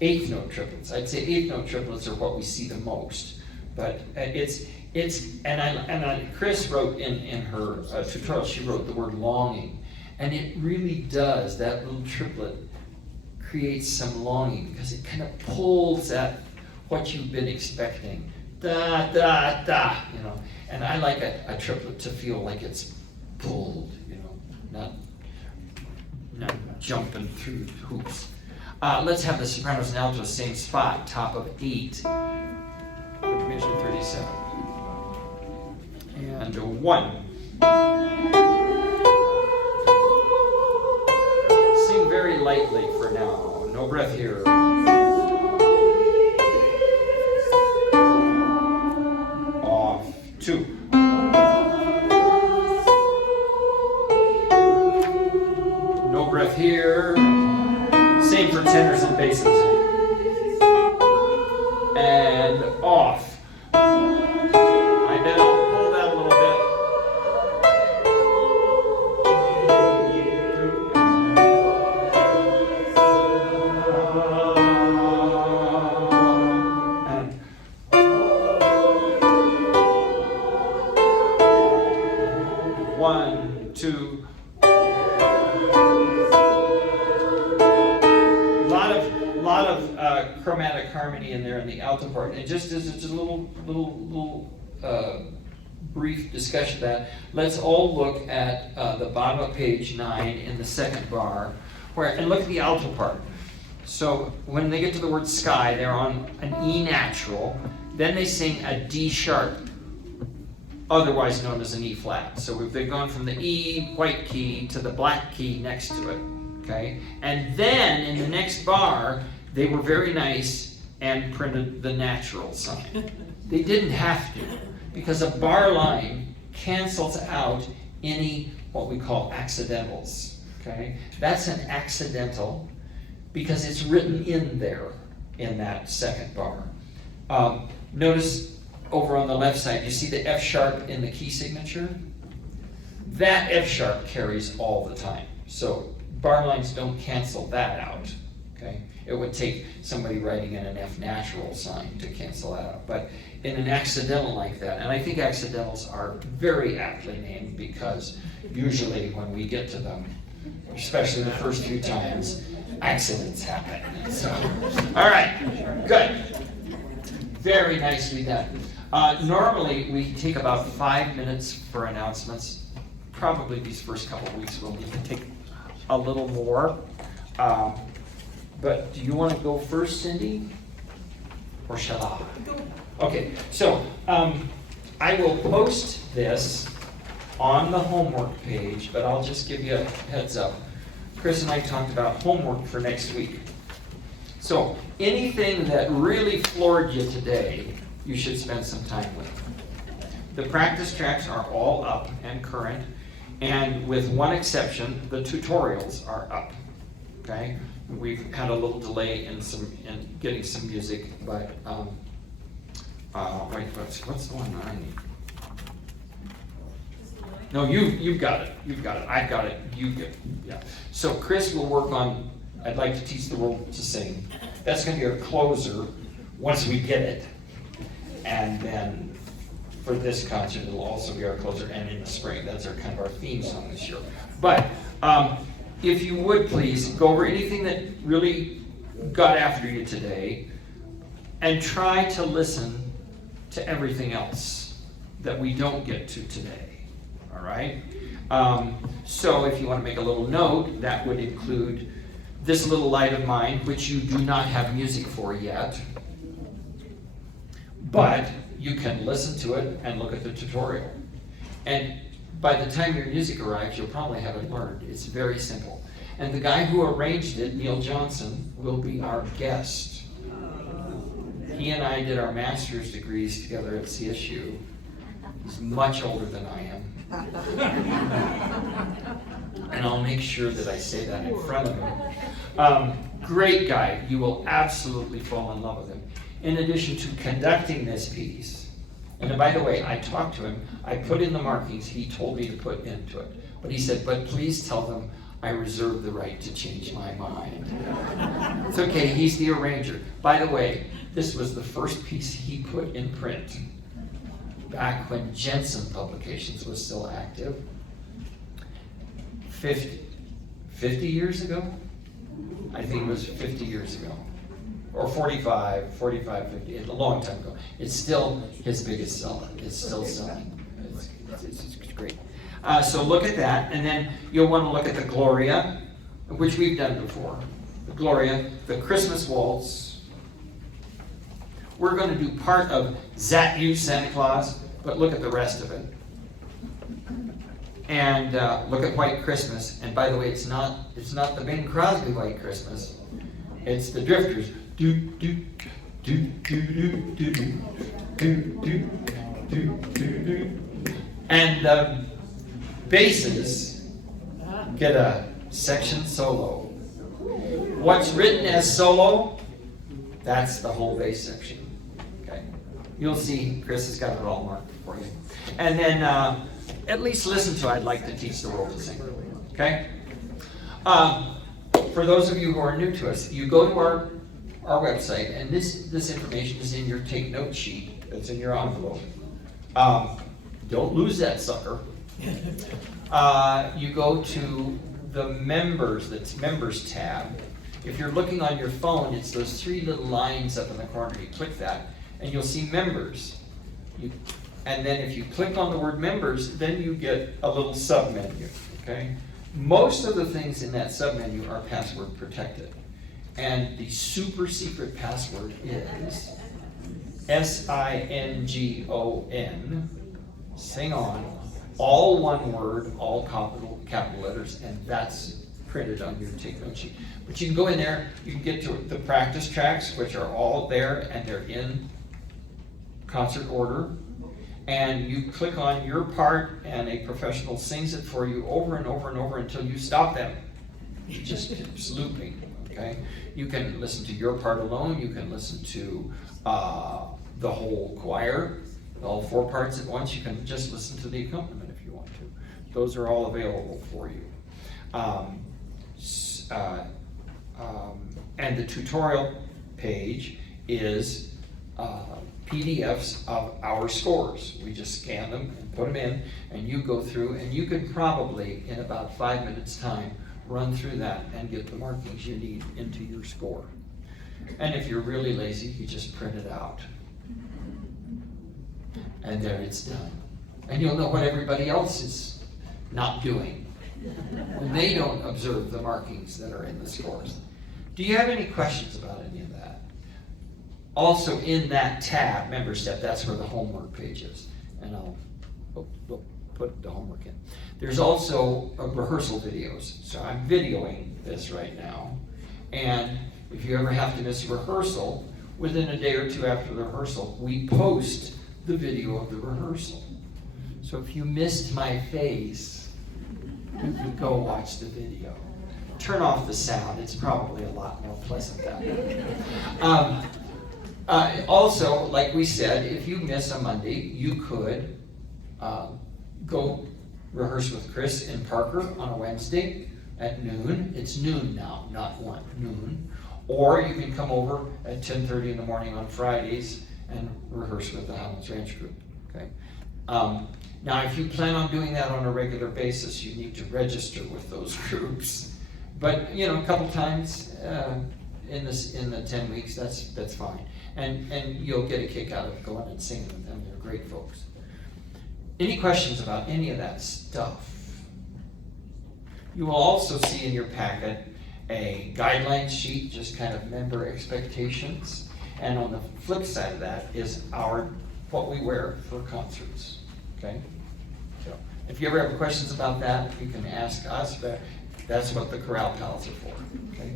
8th note triplets. I'd say 8th note triplets are what we see the most. But Chris wrote in her tutorial, she wrote the word longing. And it really does, that little triplet creates some longing because it kind of pulls at what you've been expecting. Da, da, da, you know. And I like a triplet to feel like it's pulled, you know, not jumping through hoops. Let's have the sopranos and altos same spot, top of 8, measure 37. And 1. Sing very lightly for now. No breath here. Off. 2. No breath here. Same for tenors and basses. And off. I bet I'll pull that a little bit. And 1, 2. Lot of chromatic harmony in there in the alto part. It just is, it's a little brief discussion of that, let's all look at the bottom of page 9 in the second bar, and look at the alto part. So when they get to the word sky, they're on an E natural, then they sing a D sharp, otherwise known as an E flat. So they've gone from the E white key to the black key next to it, okay? And then in the next bar, they were very nice and printed the natural sign. They didn't have to, because a bar line cancels out any what we call accidentals, okay? That's an accidental because it's written in there in that second bar. Notice over on the left side, you see the F sharp in the key signature? That F sharp carries all the time. So bar lines don't cancel that out, okay? It would take somebody writing in an F natural sign to cancel that out. But in an accidental like that, and I think accidentals are very aptly named because usually when we get to them, especially the first few times, accidents happen. So, all right, good. Very nicely done. Normally, we take about 5 minutes for announcements. Probably these first couple of weeks we'll need to take a little more. But do you want to go first, Cindy? Or shall I? Okay, so I will post this on the homework page, but I'll just give you a heads up. Chris and I talked about homework for next week. So anything that really floored you today, you should spend some time with. The practice tracks are all up and current, and with one exception, the tutorials are up. Okay, we've had a little delay in getting some music, but wait, what's the one that I need? No, you've got it. You've got it. I've got it. You get it. Yeah. So Chris will work on. I'd like to teach the world to sing. That's going to be our closer once we get it, and then for this concert it'll also be our closer. And in the spring, that's our kind of our theme song this year. But if you would please go over anything that really got after you today, and try to listen to everything else that we don't get to today. All right? So if you want to make a little note, that would include this little light of mine, which you do not have music for yet. But you can listen to it and look at the tutorial. And by the time your music arrives, you'll probably have it learned. It's very simple. And the guy who arranged it, Neil Johnson, will be our guest. He and I did our master's degrees together at CSU. He's much older than I am. And I'll make sure that I say that in front of him. Great guy. You will absolutely fall in love with him. In addition to conducting this piece, and by the way, I talked to him, I put in the markings he told me to put into it. But he said, but please tell them I reserve the right to change my mind. It's okay, he's the arranger. By the way, this was the first piece he put in print back when Jensen Publications was still active. 50 years ago? I think it was 50 years ago. Or 45, 50, a long time ago. It's still his biggest seller. It's still selling. It's great. So look at that, and then you'll want to look at the Gloria, which we've done before. The Gloria, the Christmas Waltz. We're going to do part of Zat You Santa Claus, but look at the rest of it. And look at White Christmas. And by the way, it's not the Bing Crosby White Christmas. It's the Drifters. Do do do do do do do do do do. And the basses get a section solo. What's written as solo? That's the whole bass section. Okay, you'll see Chris has got it all marked for you. And then at least listen to I'd like to teach the world to sing. Okay. For those of you who are new to us, you go to our website, and this information is in your take note sheet. It's in your envelope. Don't lose that sucker. You go to the members tab. If you're looking on your phone, it's those 3 little lines up in the corner. You click that, and you'll see members. You And then if you click on the word members, then you get a little sub-menu, okay? Most of the things in that sub-menu are password protected. And the super secret password is SINGON, sing on, all one word, all capital letters, and that's printed on your take-note sheet. But you can go in there, you can get to the practice tracks, which are all there, and they're in concert order. And you click on your part, and a professional sings it for you over and over and over until you stop them. It just keeps looping, okay? You can listen to your part alone, you can listen to the whole choir, all 4 parts at once. You can just listen to the accompaniment if you want to. Those are all available for you. And the tutorial page is PDFs of our scores. We just scan them and put them in, and you go through, and you could probably, in about 5 minutes' time, run through that and get the markings you need into your score. And if you're really lazy, you just print it out. And there it's done. And you'll know what everybody else is not doing when they don't observe the markings that are in the scores. Do you have any questions about any of that? Also in that tab, Member Step, that's where the homework page is. And I'll put the homework in. There's also rehearsal videos. So I'm videoing this right now. And if you ever have to miss a rehearsal, within a day or two after the rehearsal, we post the video of the rehearsal. So if you missed my face, you can go watch the video. Turn off the sound. It's probably a lot more pleasant that way. Also, like we said, if you miss a Monday, you could go rehearse with Chris in Parker on a Wednesday at noon. It's noon now, not 1, noon. Or you can come over at 10:30 in the morning on Fridays and rehearse with the Highlands Ranch group, okay? Now, if you plan on doing that on a regular basis, you need to register with those groups. But, you know, a couple times in the 10 weeks, that's fine. And you'll get a kick out of going and singing with them. They're great folks. Any questions about any of that stuff? You will also see in your packet a guideline sheet, just kind of member expectations. And on the flip side of that is what we wear for concerts, okay? So if you ever have questions about that, you can ask us, but that's what the Chorale pals are for, okay?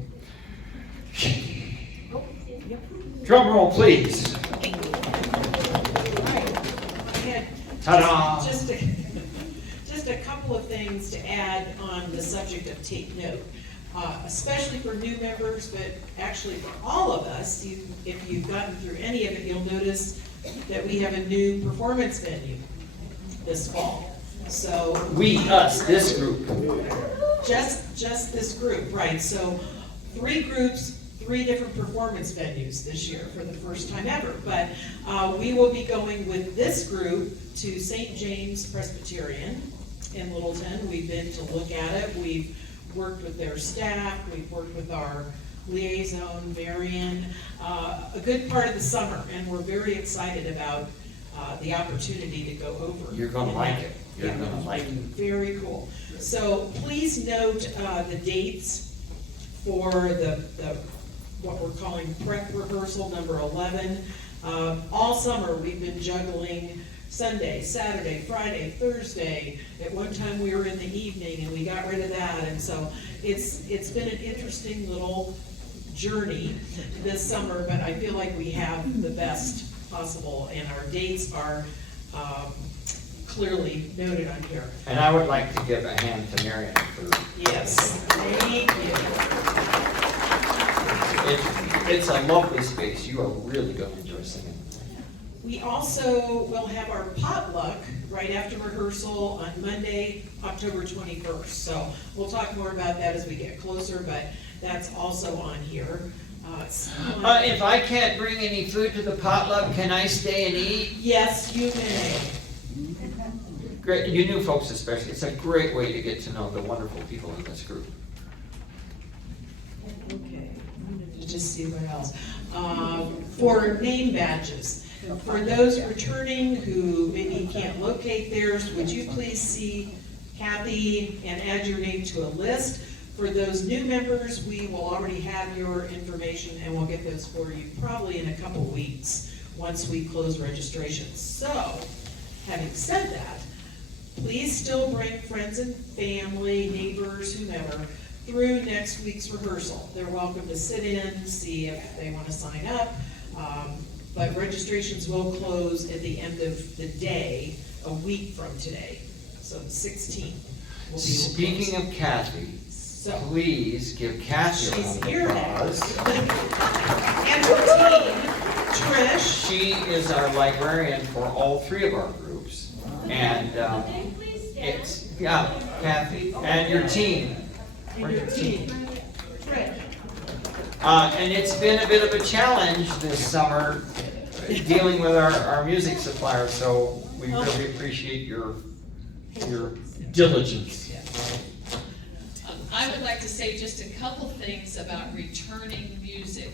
Drum roll, please. Ta-da! Just a couple of things to add on the subject of take note. Especially for new members, but actually for all of us, if you've gotten through any of it, you'll notice that we have a new performance venue this fall. So This group. Just this group, right? So 3 groups, 3 different performance venues this year for the first time ever. But we will be going with this group to St. James Presbyterian in Littleton. We've been to look at it. We've worked with their staff, we've worked with our liaison, Marion, a good part of the summer, and we're very excited about the opportunity to go over. You're going to like it. You're Yeah, going to like it. very cool. So please note the dates for the what we're calling prep rehearsal number 11. All summer we've been juggling Sunday, Saturday, Friday, Thursday. At one time we were in the evening and we got rid of that, and so it's been an interesting little journey this summer, but I feel like we have the best possible, and our dates are clearly noted on here. And I would like to give a hand to Marion for Yes, thank you. it's a lovely space. You are really going to enjoy singing. We also will have our potluck right after rehearsal on Monday, October 21st. So we'll talk more about that as we get closer, but that's also on here. If I can't bring any food to the potluck, can I stay and eat? Yes, you may. Great, you new folks especially. It's a great way to get to know the wonderful people in this group. Okay, I wanted to just see what else. For name badges, For those returning who maybe can't locate theirs, would you please see Kathy and add your name to a list? For those new members, we will already have your information and we'll get those for you probably in a couple weeks once we close registration. So, having said that, please still bring friends and family, neighbors, whomever, through next week's rehearsal. They're welcome to sit in, see if they want to sign up. But registrations will close at the end of the day, a week from today. So the 16th will be. Speaking of Kathy, So, please give Kathy a she's round of here now. applause. And her team, Trish. She is our librarian for all three of our groups. And it's, yeah, Kathy, and your team. And your team. Trish. And it's been a bit of a challenge this summer dealing with our music supplier, so we really appreciate your diligence. I would like to say just a couple things about returning music.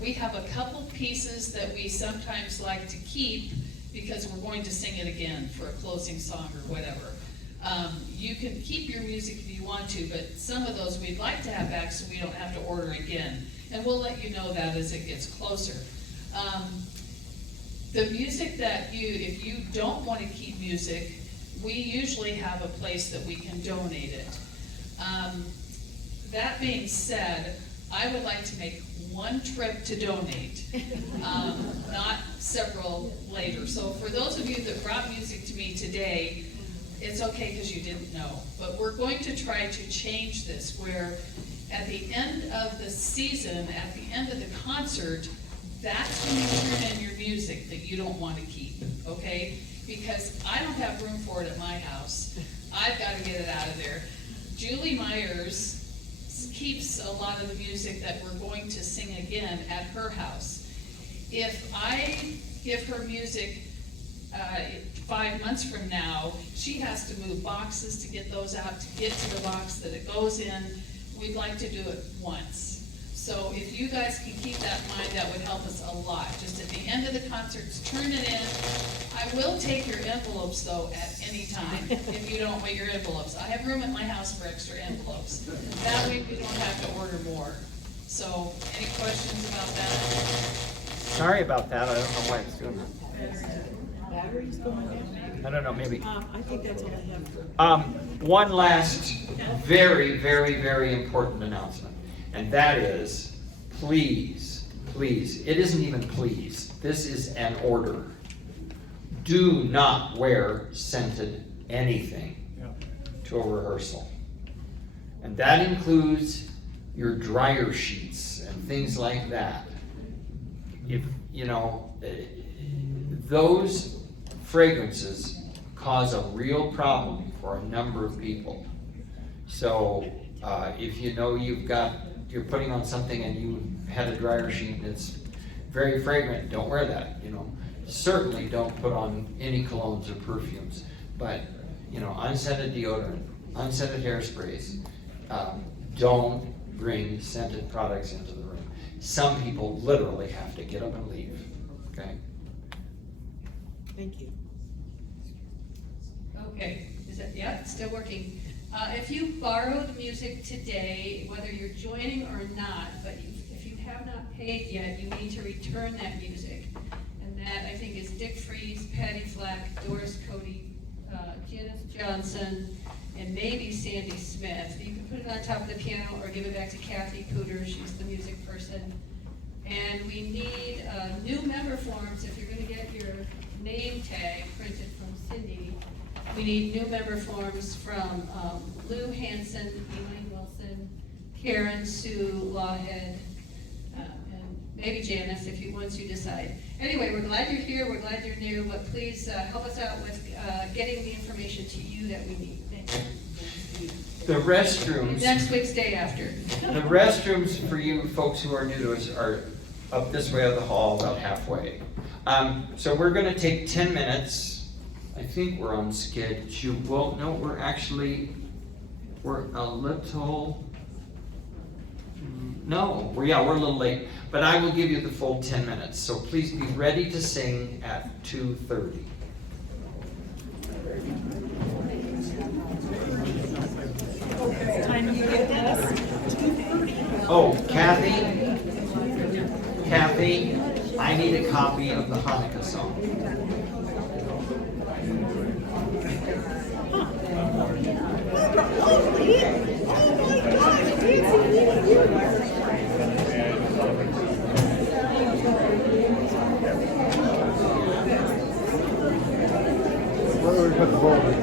We have a couple pieces that we sometimes like to keep because we're going to sing it again for a closing song or whatever. You can keep your music if you want to, but some of those we'd like to have back so we don't have to order again. And we'll let you know that as it gets closer. The music that if you don't want to keep music, we usually have a place that we can donate it. That being said, I would like to make one trip to donate, not several later. So for those of you that brought music to me today, it's okay because you didn't know. But we're going to try to change this where at the end of the season, at the end of the concert, that's when you turn in your music that you don't want to keep, okay? Because I don't have room for it at my house. I've got to get it out of there. Julie Myers keeps a lot of the music that we're going to sing again at her house. If I give her music 5 months from now, she has to move boxes to get those out, to get to the box that it goes in. We'd like to do it once. So if you guys can keep that in mind, that would help us a lot. Just at the end of the concerts, turn it in. I will take your envelopes though at any time if you don't want your envelopes. I have room at my house for extra envelopes. That way we don't have to order more. So any questions about that? Sorry about that, I don't know why it's doing that. Batteries going down? I don't know, maybe. I think that's all I have for. One last very, very, very important announcement, and that is, please, it isn't even please, this is an order. Do not wear scented anything to a rehearsal. And that includes your dryer sheets and things like that. If, those fragrances cause a real problem for a number of people. So if you know you're putting on something and you had a dryer sheet and it's very fragrant, don't wear that, Certainly don't put on any colognes or perfumes, but, unscented deodorant, unscented hairsprays, don't bring scented products into the room. Some people literally have to get up and leave, okay? Thank you. Okay, it's still working. If you borrowed music today, whether you're joining or not, but if you have not paid yet, you need to return that music. And that, I think, is Dick Freeze, Patty Flack, Doris Cody, Janice Johnson, and maybe Sandy Smith. You can put it on top of the piano or give it back to Kathy Cooter, she's the music person. And we need new member forms if you're going to get your name tag printed from Cindy. We need new member forms from Lou Hanson, Elaine Wilson, Karen, Sue, Lawhead, and maybe Janice once you decide. Anyway, we're glad you're here, we're glad you're new, but please help us out with getting the information to you that we need. Thank you. The restrooms. Next week's day after. The restrooms for you folks who are new to us are up this way of the hall, about halfway. So we're gonna take 10 minutes. I think we're on schedule. No, we're a little, No, we're a little late, but I will give you the full 10 minutes, so please be ready to sing at 2:30. Time you get this? Oh, Kathy, I need a copy of the Hanukkah song. Where do we put the boulders?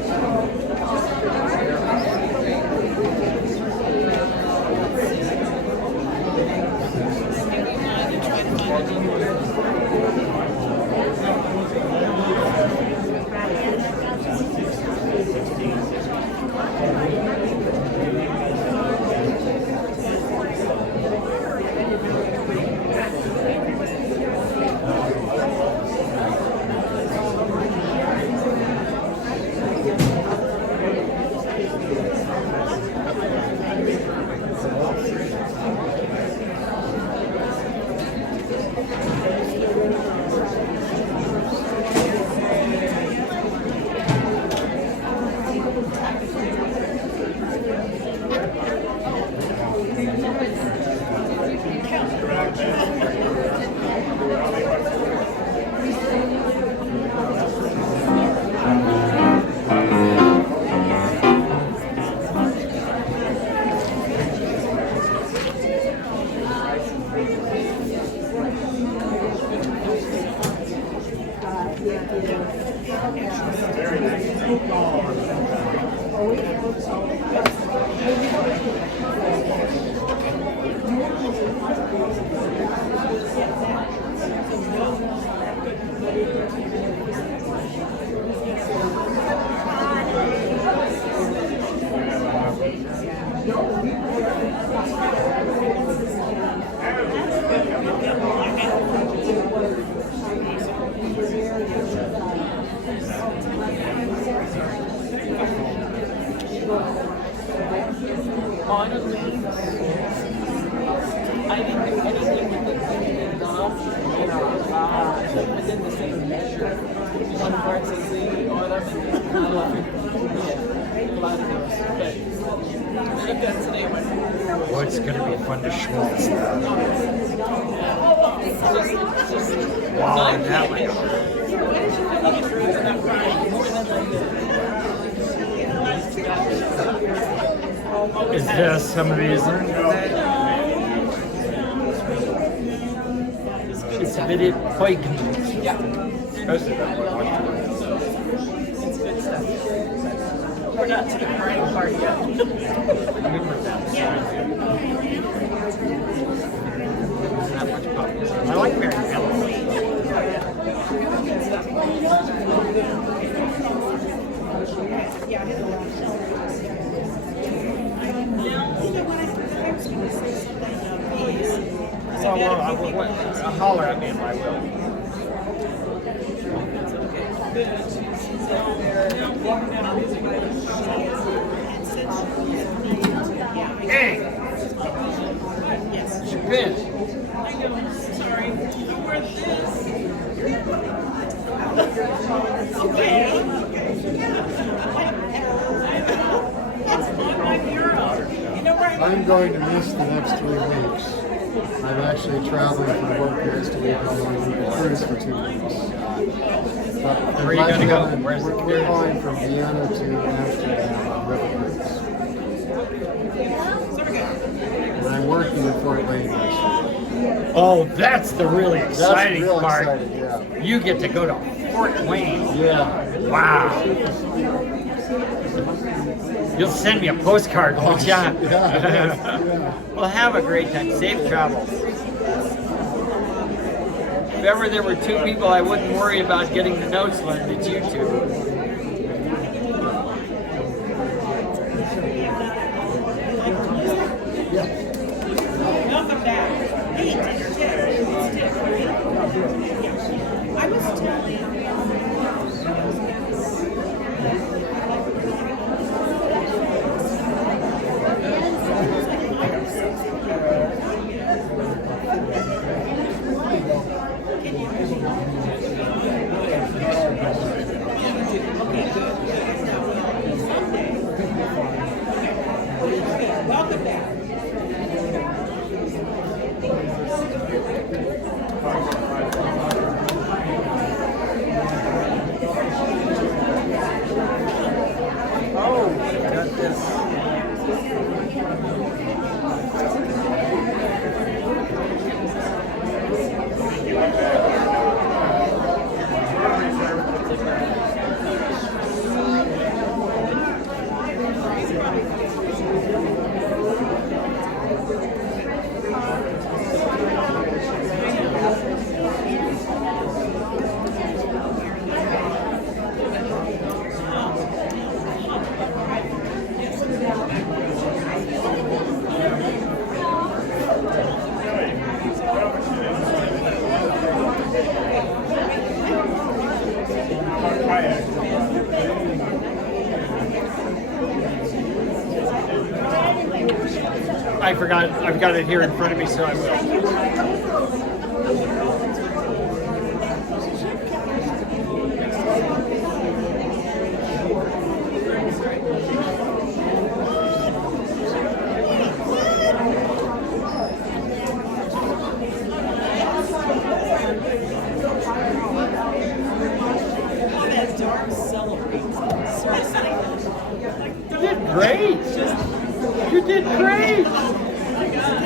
Honestly, I didn't do anything with the cleaning off. I did the same measure. One part says the autumn and the a lot of those. But I've done today one. Boy, it's gonna be fun to schmaltz. Wow, that is there some reason? It's a bit poignant. Yeah. Especially that one. It's good stuff. We're not to the crying part yet. I like Mary Ellen. So I'll holler at me if I will. Hey! Spin! I know, sorry. Who were this? That's on my bureau. You know where I'm going to miss the next 3 weeks. I'm actually traveling for work here to be on a cruise for 2 weeks. Where are you going to go? Where's the We're going from Vienna to Amsterdam on river cruise. And I'm working in Fort Wayne next week. Oh, that's the really exciting That's real part. exciting, yeah. You get to go to Fort Wayne. Yeah. Wow. You'll send me a postcard, won't you? Yeah. Well, have a great time. Safe travels. If ever there were 2 people I wouldn't worry about getting the notes learned, it's you 2. Welcome back. Hey, I was telling I forgot, I've got it here in front of me, so I will. You did great. You did great. Did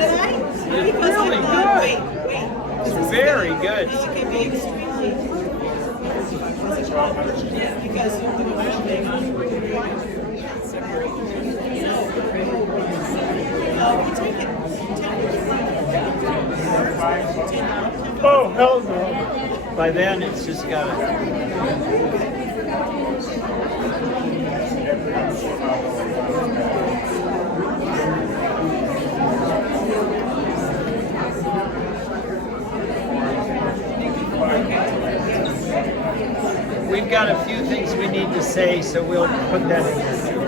I? It's really good. It's very good. Now it can be extremely. Yeah, because you can imagine Oh, hell no. By then, it's just got to. We've got a few things we need to say, so we'll put that in there too.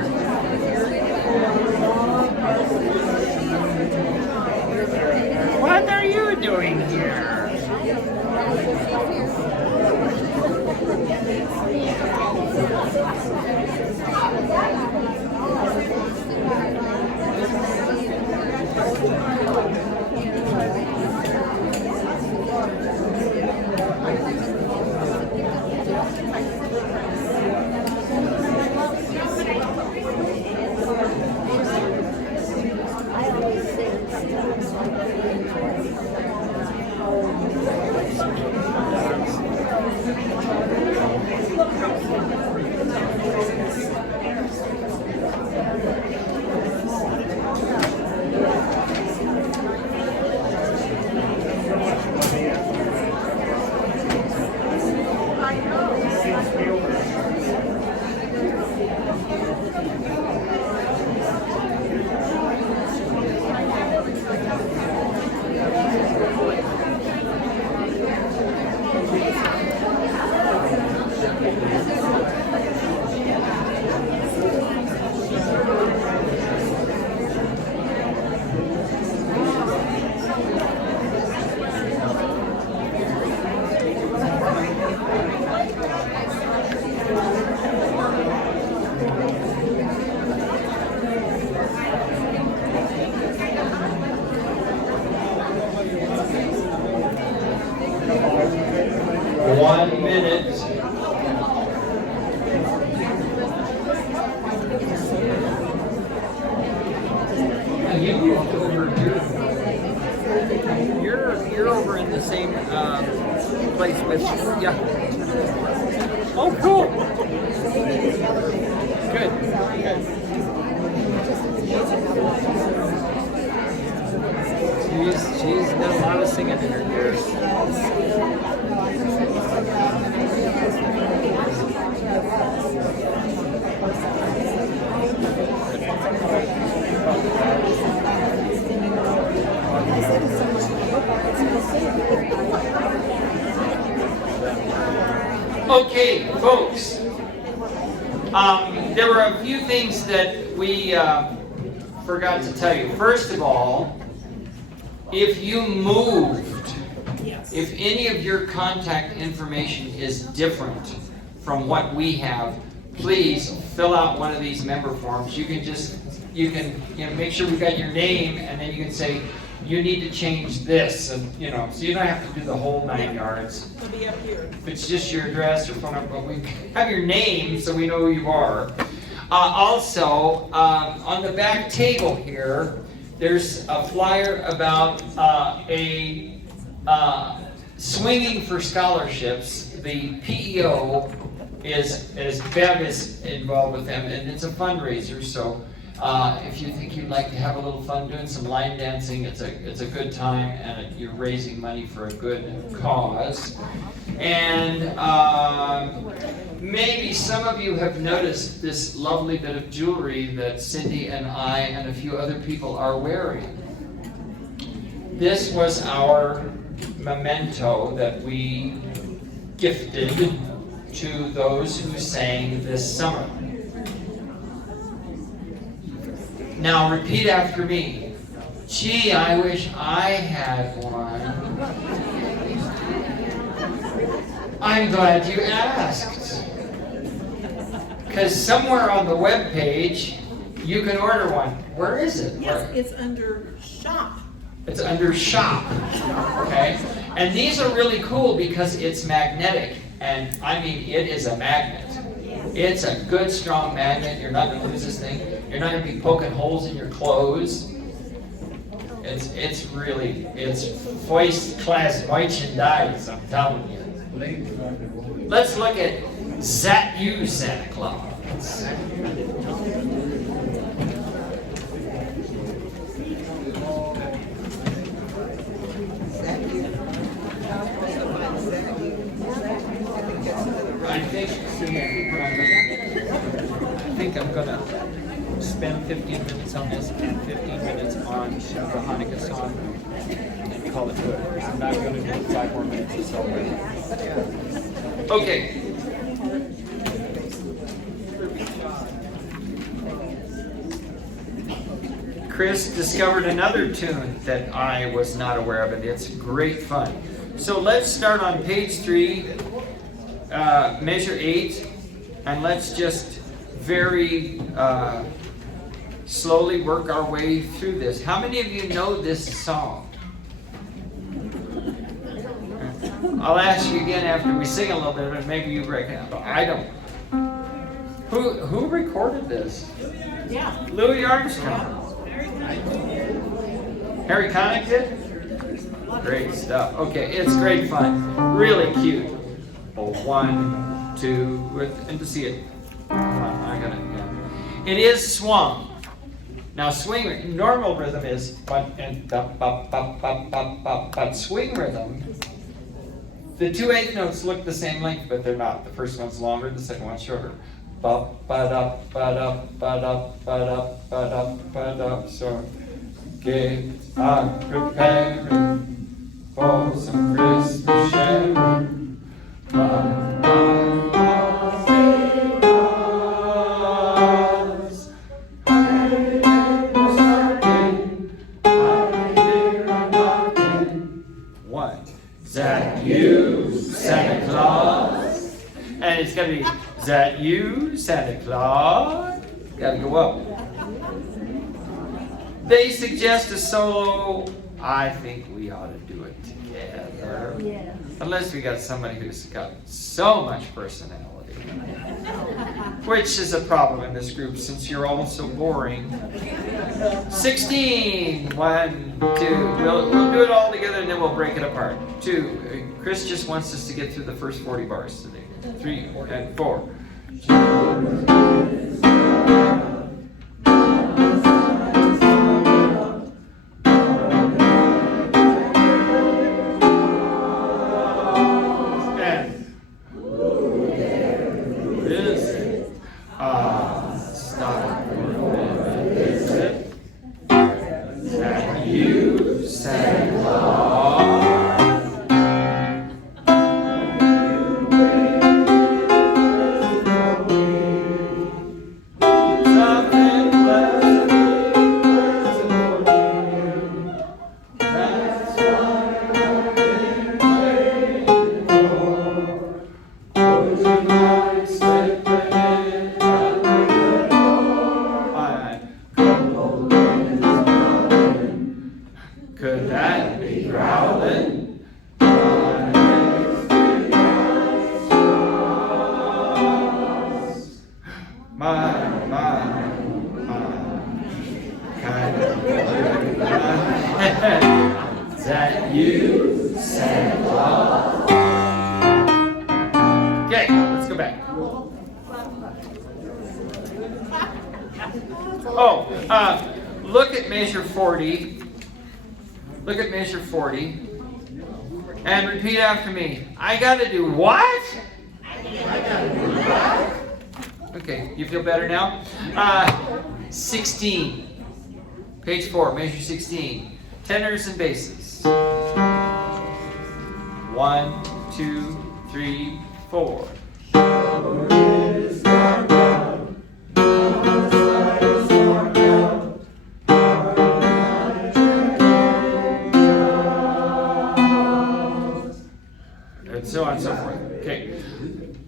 What are you doing here? You're over in the same place with, yeah. Oh, cool. Good. She's done a lot of singing in her years. Okay, folks. There were a few things that we forgot to tell you. First of all, if you moved, if any of your contact information is different from what we have, please fill out one of these member forms. You can make sure we've got your name, and then you can say, you need to change this, and so you don't have to do the whole 9 yards. It'll be up here. If it's just your address or phone number, but we have your name so we know who you are. Also, on the back table here, there's a flyer about a swinging for scholarships. The PEO is Bev is involved with them, and it's a fundraiser. So if you think you'd like to have a little fun doing some line dancing, it's a good time, and you're raising money for a good cause. And maybe some of you have noticed this lovely bit of jewelry that Cindy and I and a few other people are wearing. This was our memento that we gifted to those who sang this summer. Now repeat after me. Gee, I wish I had one. I'm glad you asked. Because somewhere on the web page, you can order one. Where is it? Yes, it's under shop. It's under shop, okay? And these are really cool because it's magnetic. And I mean, it is a magnet. It's a good, strong magnet. You're not going to lose this thing. You're not going to be poking holes in your clothes. It's first class merchandise, I'm telling you. Let's look at Zat You, Santa Claus. I think I'm gonna spend 15 minutes on this and 15 minutes on the Hanukkah song and call it good. I'm not gonna do 5 more minutes of celebrating. Okay. Chris discovered another tune that I was not aware of, and it's great fun. So let's start on page 3, measure 8, and let's just very slowly work our way through this. How many of you know this song? I'll ask you again after we sing a little bit, but maybe you recognize it. I don't. Who recorded this? Yeah. Louis Armstrong. Harry Connick did? Great stuff. Okay, it's great fun. Really cute. Oh, 1, 2, and to see it. I got it. Yeah. It is swung. Now, swing normal rhythm is but swing rhythm. The 2 8th notes look the same length, but they're not. The first one's longer, the second one's shorter. So get up, preparing for some Christmas sharing. Is that you, Santa Claus? And it's going to be, is that you, Santa Claus? Got to go up. They suggest a solo. I think we ought to do it together. Yeah. Unless we got somebody who's got so much personality. Which is a problem in this group since you're all so boring. 16. 1, 2. We'll do it all together and then we'll break it apart. 2. Chris just wants us to get through the first 40 bars today. 3 and 4. Could that be growling? My, kind of. Is that you, Santa Claus? Okay, let's go back. Oh, look at measure 40. Look at measure 40 and repeat after me. I gotta do what? Okay, you feel better now? 16. Page 4, measure 16. Tenors and basses. 1, 2, 3, 4.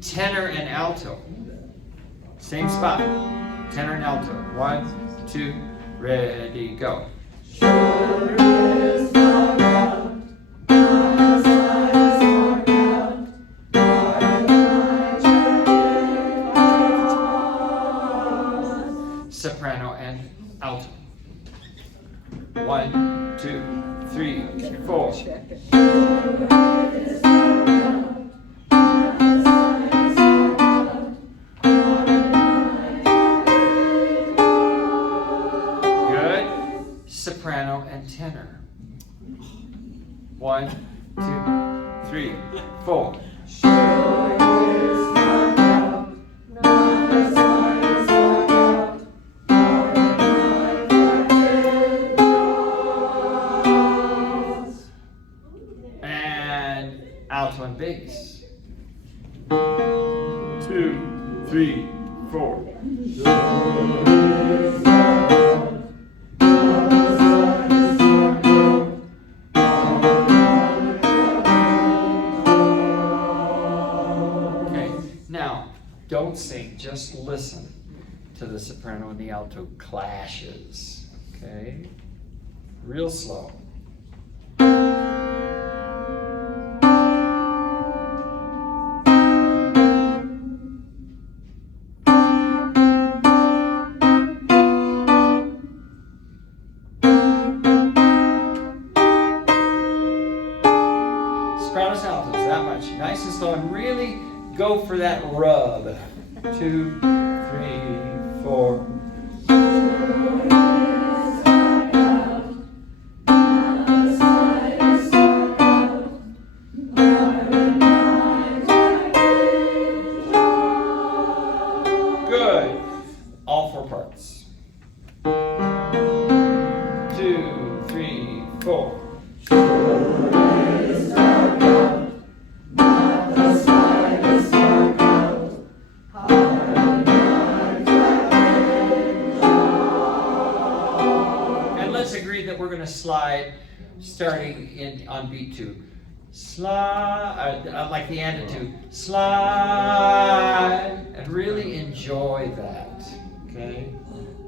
tenor and alto. Same spot. Tenor and alto. 1, 2, ready, go. Soprano and alto. 1, 2, 3, 4. Good. Soprano and tenor. 1, 2, 3, 4. And alto and bass. 2, 3, 4. Okay, now don't sing, just listen to the soprano and the alto clashes. Okay, real slow. Sopranos, altos, that much. Nice and slow, and really go for that rub. 2, 3, 4. Good. All 4 parts. 2, 3, 4. We're going to slide starting on beat 2. Slide, like the and to slide, and really enjoy that. Okay?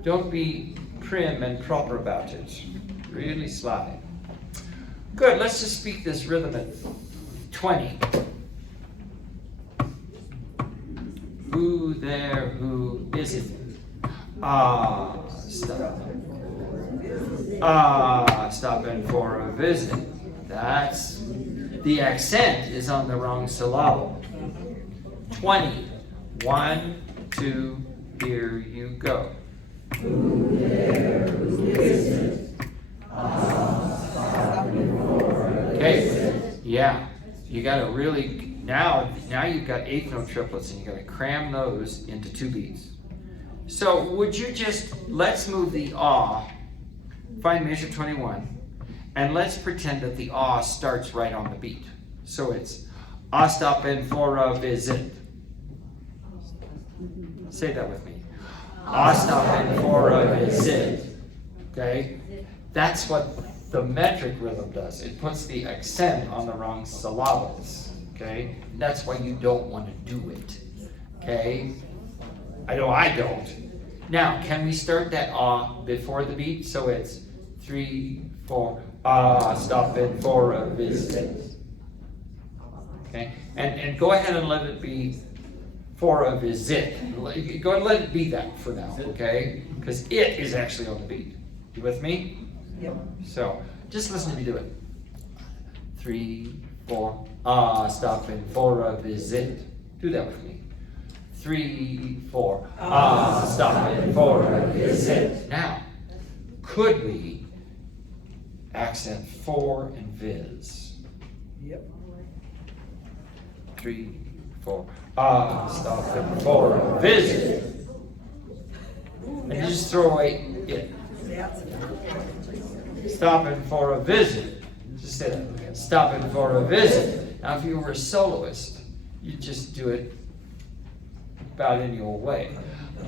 Don't be prim and proper about it. Really slide. Good. Let's just speak this rhythm at 20. Who there? Who is it? Ah, stop. Ah, stopping for a visit. That's, the accent is on the wrong syllable. 20. 1, 2, here you go. Who there, who is it? Okay, yeah, you gotta really, now you've got 8th note triplets and you gotta cram those into 2 beats. So would you just, let's move the ah, find measure 21, and let's pretend that the ah starts right on the beat. So it's ah stopping for a visit. Say that with me. Ah stopping for a visit. Okay? That's what the metric rhythm does. It puts the accent on the wrong syllables. Okay? That's why you don't want to do it. Okay? I know I don't. Now, can we start that ah before the beat? So it's 3, 4, ah, stopping for a visit. Okay? And go ahead and let it be for a visit. Go ahead and let it be that for now, okay? Because it is actually on the beat. You with me? Yep. So, just listen to me do it. 3, 4, ah, stopping for a visit. Do that with me. 3, 4, ah, stopping for a visit. Now, could we accent for and viz? Yep. 3, 4, ah, stopping for a visit. And you just throw away it. Stopping for a visit. Just say that. Stopping for a visit. Now, if you were a soloist, you'd just do it about any old way.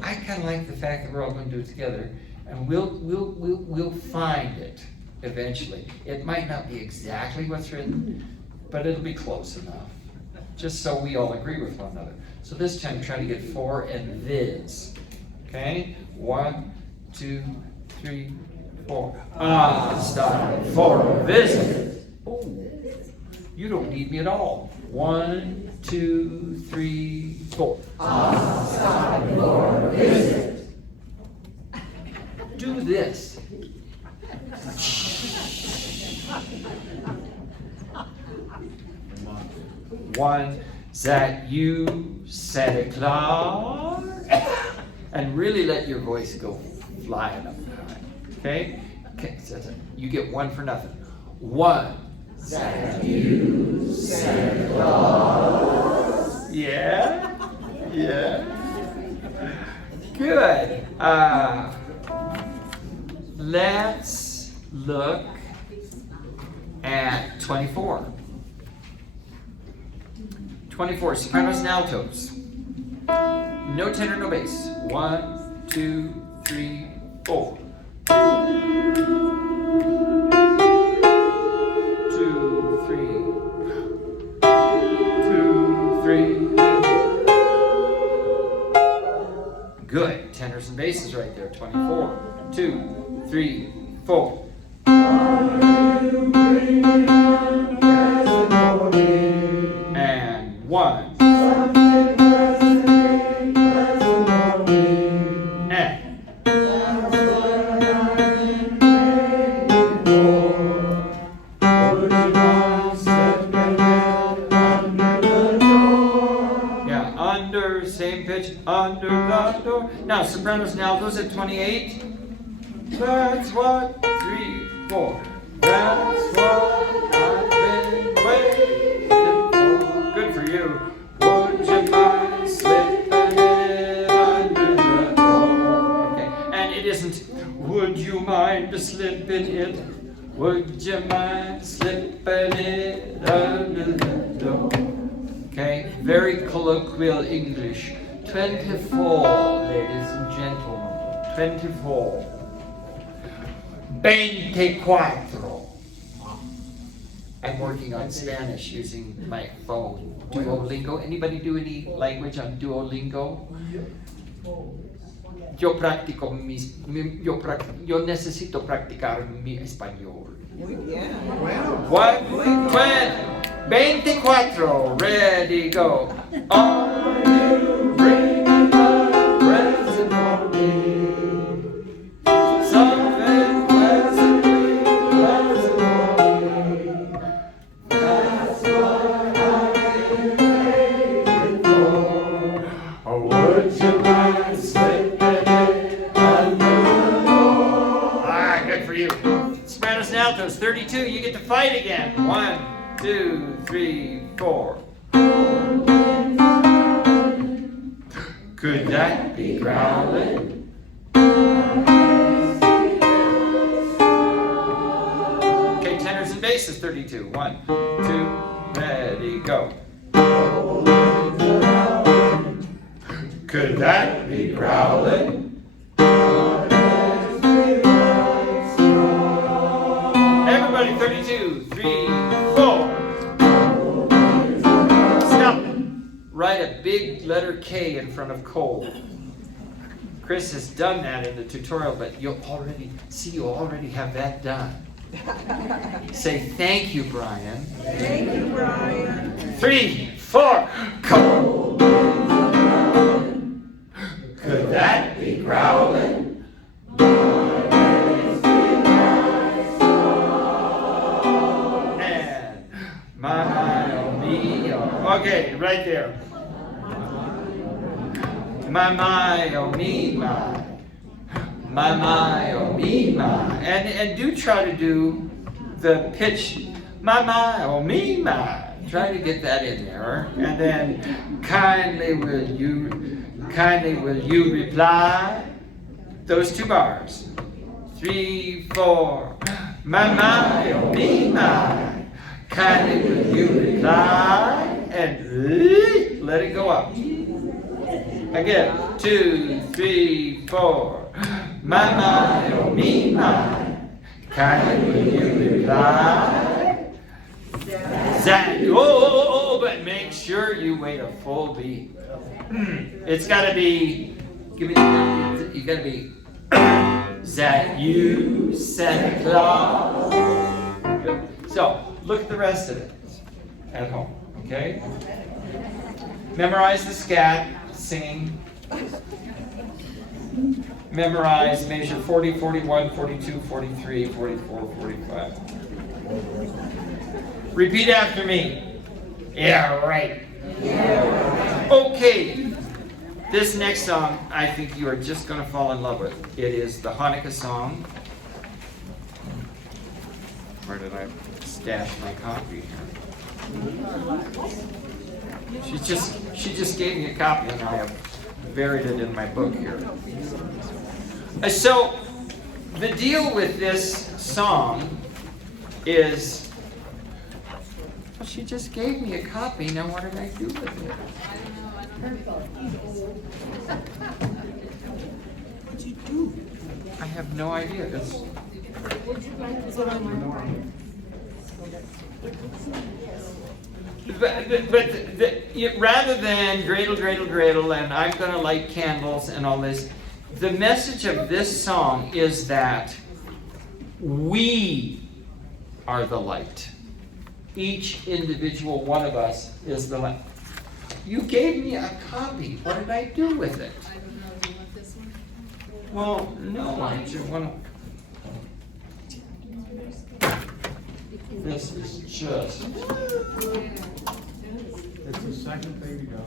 I kind of like the fact that we're all going to do it together, and we'll find it eventually. It might not be exactly what's written, but it'll be close enough. just so we all agree with one another. So this time try to get 4 and this. Okay? 1, 2, 3, 4. Stop. 4, this. Oh, you don't need me at all. 1, 2, 3, 4. Stop. 4, this. Do this. One, that you, Santa Claus, and really let your voice go flying up high. Okay? Okay, so you get 1 for nothing. 1, that you, Santa Claus. Yeah? Yeah? Good. Let's look at 24. 24, sopranos and altos. No tenor, no bass. 1, 2, 3, 4. 2, 3. 2, 3. Good. Tenors and basses right there. 24. 2, 3, 4. And 1. Under the door. Now, sopranos and altos at 28. That's what 3, 4. That's what I've been waiting for. Good for you. Would you mind slipping it under the door? Okay, and it isn't. Would you mind slipping it? Would you mind slipping it under the door? Okay, very colloquial English. 24, ladies and gentlemen. 24. 24. I'm working on Spanish using my phone. Duolingo. Anybody do any language on Duolingo? Yo necesito practicar mi español. What? 24. Ready, go. Are you bringing a present for me? Something pleasantly pleasant for me. That's what I've been waiting for. Or would you mind slipping it under the door? Ah, good for you. Sopranos and altos, 32. You get to fight again. 1, 2, 3, 4. Could that be growling? Okay, tenors and basses, 32. 1, 2, ready, go. Could that be growling? Everybody, 32, 3, 4. Stop. Write a big letter K in front of cold. Chris has done that in the tutorial, but you already have that done. Say thank you, Brian. Thank you, Brian. 3, 4, cold. Could that be growling? And my, oh, me, oh. Okay, right there. My, oh, me, my. My, oh, me, my. And do try to do the pitch. My, oh, me, my. Try to get that in there. And then kindly will you reply? Those 2 bars. 3, 4. My, oh, me, my. Kindly will you reply? And let it go up. Again, 2, 3, 4. My, oh, me, my. Kindly will you reply? Zach, but but make sure you wait a full beat. It's gotta be, give me the, you gotta be, is that you, Santa Claus? Good. So, look at the rest of it at home, okay? Memorize the scat, singing. Memorize, measure 40, 41, 42, 43, 44, 45. Repeat after me. Yeah, right. Okay. This next song, I think you are just going to fall in love with. It is the Hanukkah song. Where did I stash my copy here? She just gave me a copy, and I have buried it in my book here. So, the deal with this song is, well, she just gave me a copy. Now, what did I do with it? What'd you do? I have no idea. Rather than dreidel, dreidel, dreidel, and I'm going to light candles and all this, the message of this song is that we are the light. Each individual one of us is the light. You gave me a copy. What did I do with it? I don't know, do you want this one? Well, no, I just want to. This is just. It's the second baby doll.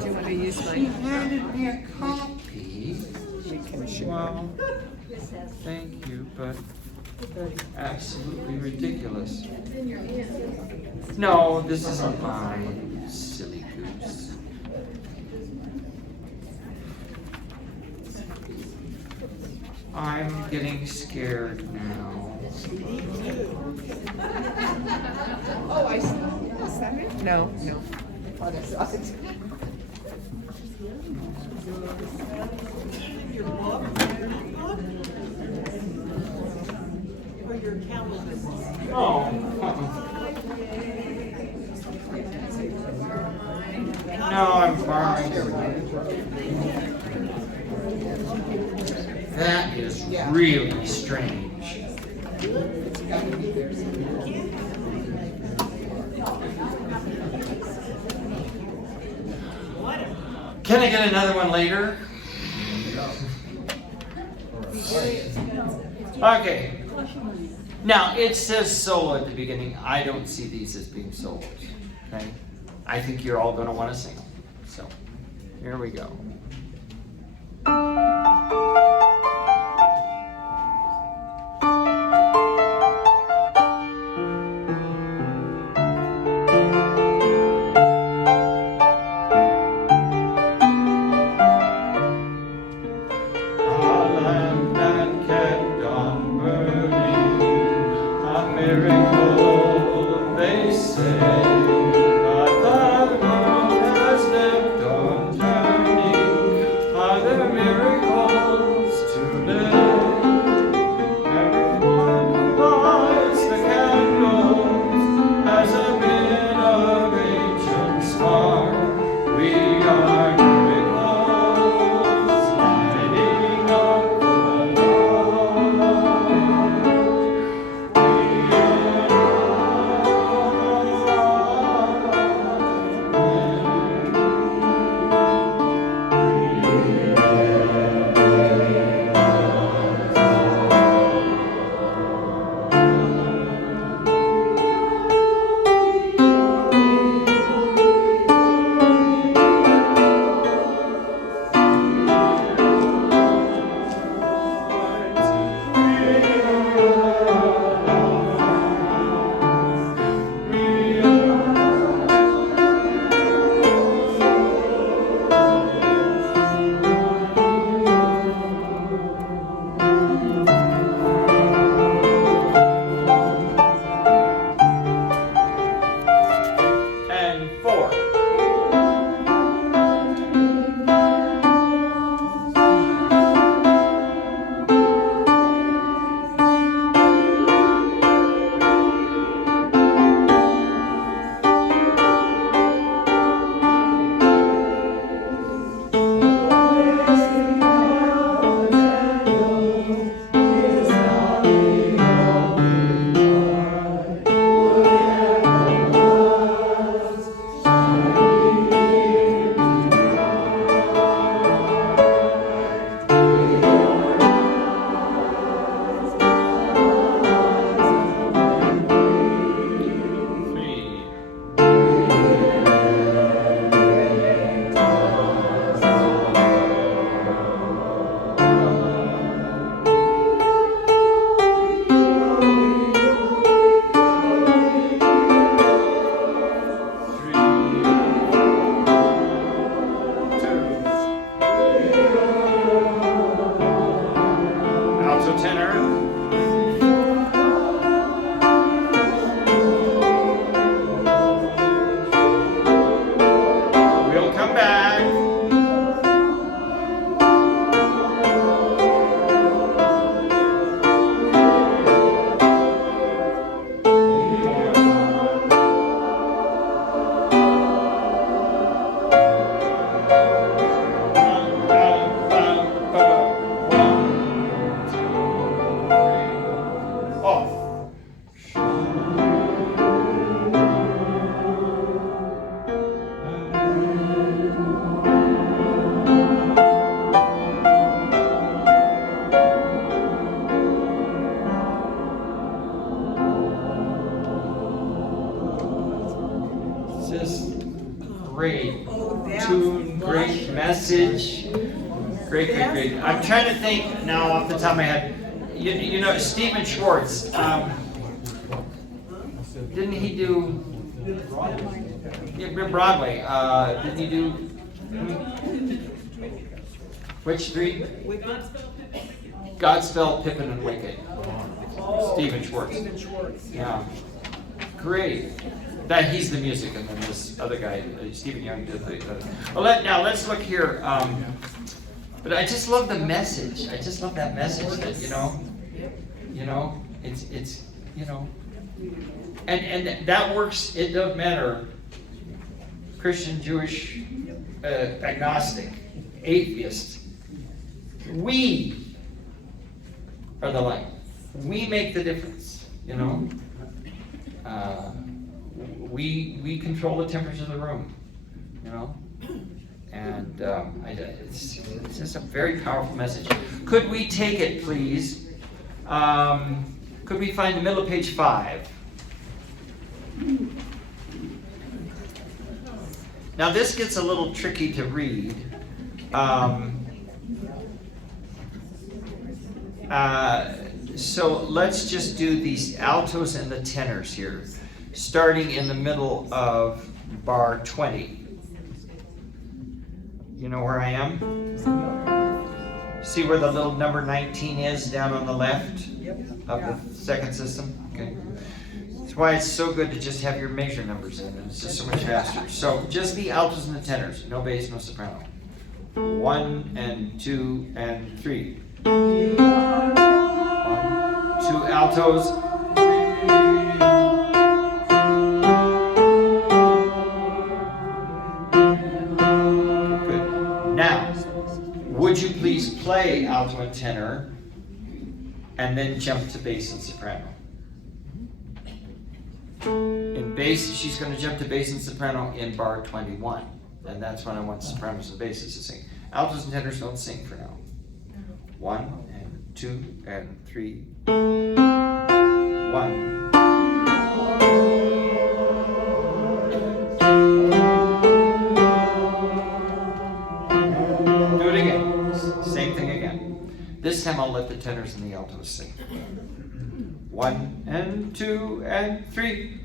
Do you want to use She handed me a copy. Well, thank you, but absolutely ridiculous. No, this isn't mine, silly goose. I'm getting scared now. Oh, I see. Is that it? No, no. I thought I saw it. Your book? Or your calendar? Oh. No, I'm borrowing. That is really strange. Can I get another one later? Okay. Now, it says solo at the beginning. I don't see these as being solos. Okay? I think you're all going to want to sing them. So, here we go. They say, but the world has left on turning. Just great Oh, that tune, great message. Great. I'm trying to think now off the top of my head. You know, Stephen Schwartz, didn't he do Broadway? Didn't he do which three? Godspell, Pippin, and Wicked. Stephen Schwartz. Yeah. Great. That he's the music, and then this other guy, Stephen Young, did the other. Well, let's look here. But I just love the message. I just love that message that it's and that works. It doesn't matter. Christian, Jewish, agnostic, atheist. We are the light. We make the difference. We control the temperature of the room. And it's just a very powerful message. Could we take it, please? Could we find the middle of page 5? Now this gets a little tricky to read. So let's just do these altos and the tenors here, starting in the middle of bar 20. You know where I am? See where the little number 19 is down on the left of the second system? Okay. That's why it's so good to just have your measure numbers in, and it's just so much faster. So just the altos and the tenors, no bass, no soprano. 1 and 2 and 3. 1, 2 altos. Would you please play alto and tenor, and then jump to bass and soprano? In bass, she's going to jump to bass and soprano in bar 21, and that's when I want sopranos and basses to sing. Altos and tenors don't sing for now. 1 and 2 and 3. 1. This time I'll let the tenors and the altos sing. 1 and 2 and 3.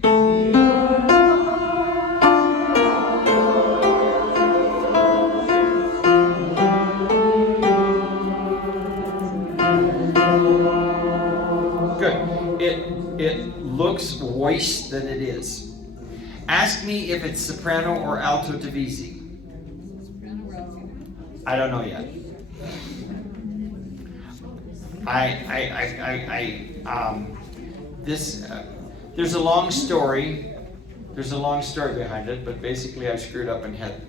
Good. It looks worse than it is. Ask me if it's soprano or alto divisi. I don't know yet. There's a long story. There's a long story behind it, but basically I screwed up and had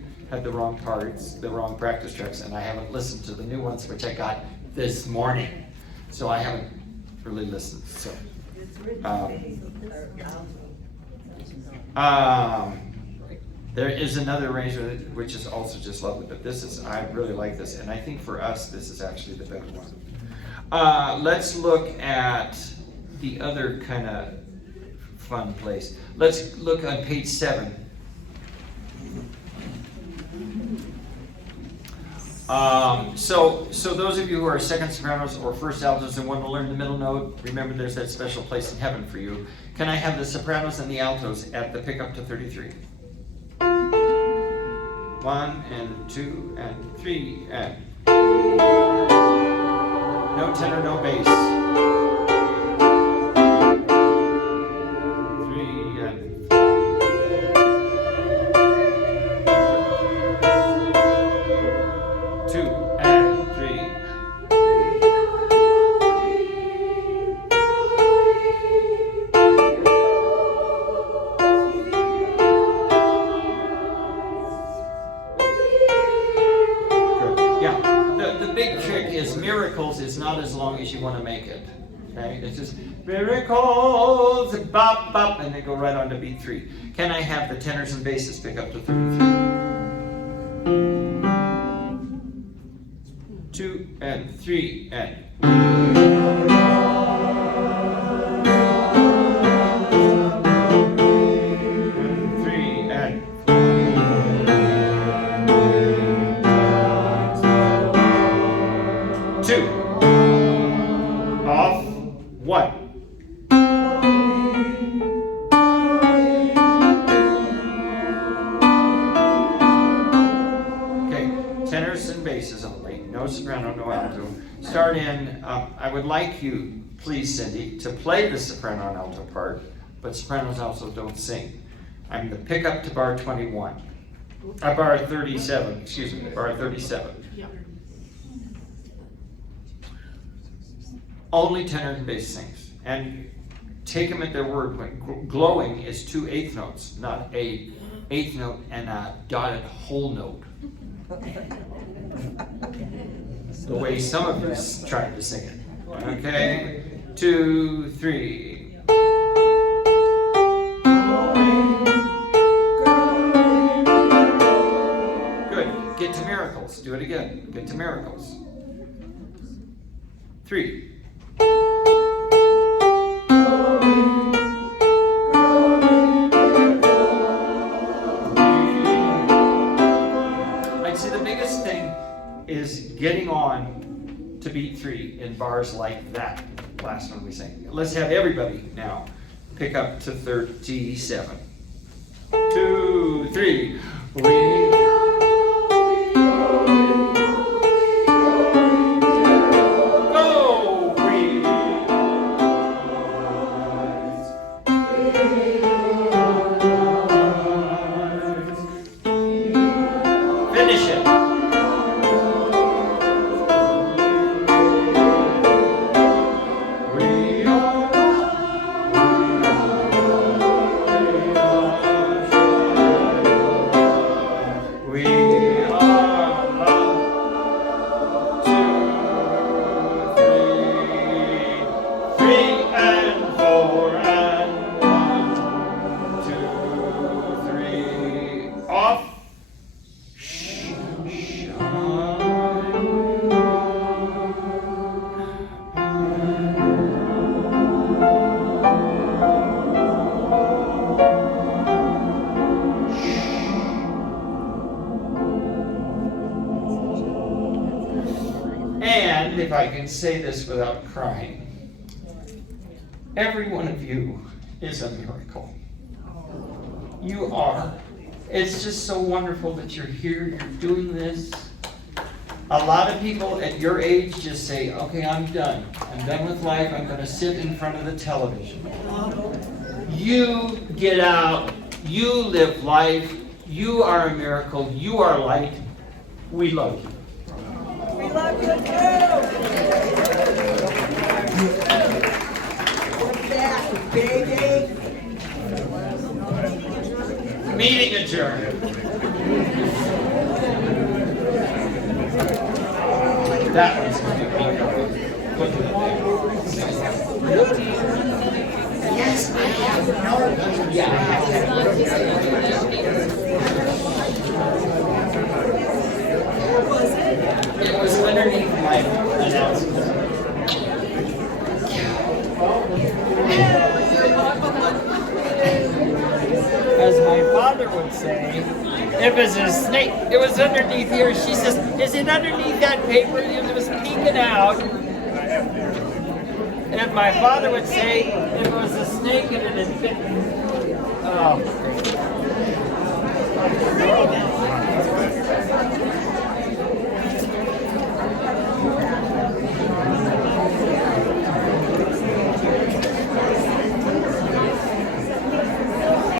the wrong parts, the wrong practice tracks, and I haven't listened to the new ones, which I got this morning. So I haven't really listened. So, there is another arrangement which is also just lovely, but I really like this, and I think for us this is actually the better one. Let's look at the other kind of fun place. Let's look on page 7. So those of you who are second sopranos or first altos and want to learn the middle note, remember there's that special place in heaven for you. Can I have the sopranos and the altos at the pickup to 33? 1 and 2 and 3 and... No tenor, no bass. 3 and 2 and 3. Good. Yeah. The big trick is miracles is not as long as you want to make it. Okay? It's just miracles, bop, bop, and they go right on to beat 3. Can I have the tenors and basses pick up to 33? 2 and 3 and... 3 and... basses only, no soprano, no alto. Start in, I would like you, please Cindy, to play the soprano and alto part, but sopranos also don't sing. I'm the pickup to bar 21. Bar 37, excuse me, bar 37. Only tenor and bass sings. And take them at their word when glowing is 2 8th notes, not a 8th note and a dotted whole note. The way some of you tried to sing it. Okay? 2, 3. Good. Get to miracles. Do it again. Get to miracles. 3. I'd say the biggest thing is getting on to beat 3 in bars like that. Last one we sang. Let's have everybody now pick up to 37. 2, 3. Finish it. And if I can say this without crying, every one of you is a miracle. You are. It's just so wonderful that you're here, you're doing this. A lot of people at your age just say, okay, I'm done. I'm done with life. I'm going to sit in front of the television. You get out. You live life. You are a miracle. You are light. We love you. We love you too. What's that, baby? Meeting adjourned. That one's going to be yes, I have no. Yeah, I have. It was underneath my announcement. As my father would say, if it's a snake, it was underneath here. She says, is it underneath that paper? It was peeking out. And my father would say, if it was a snake and it had bitten. Oh, great.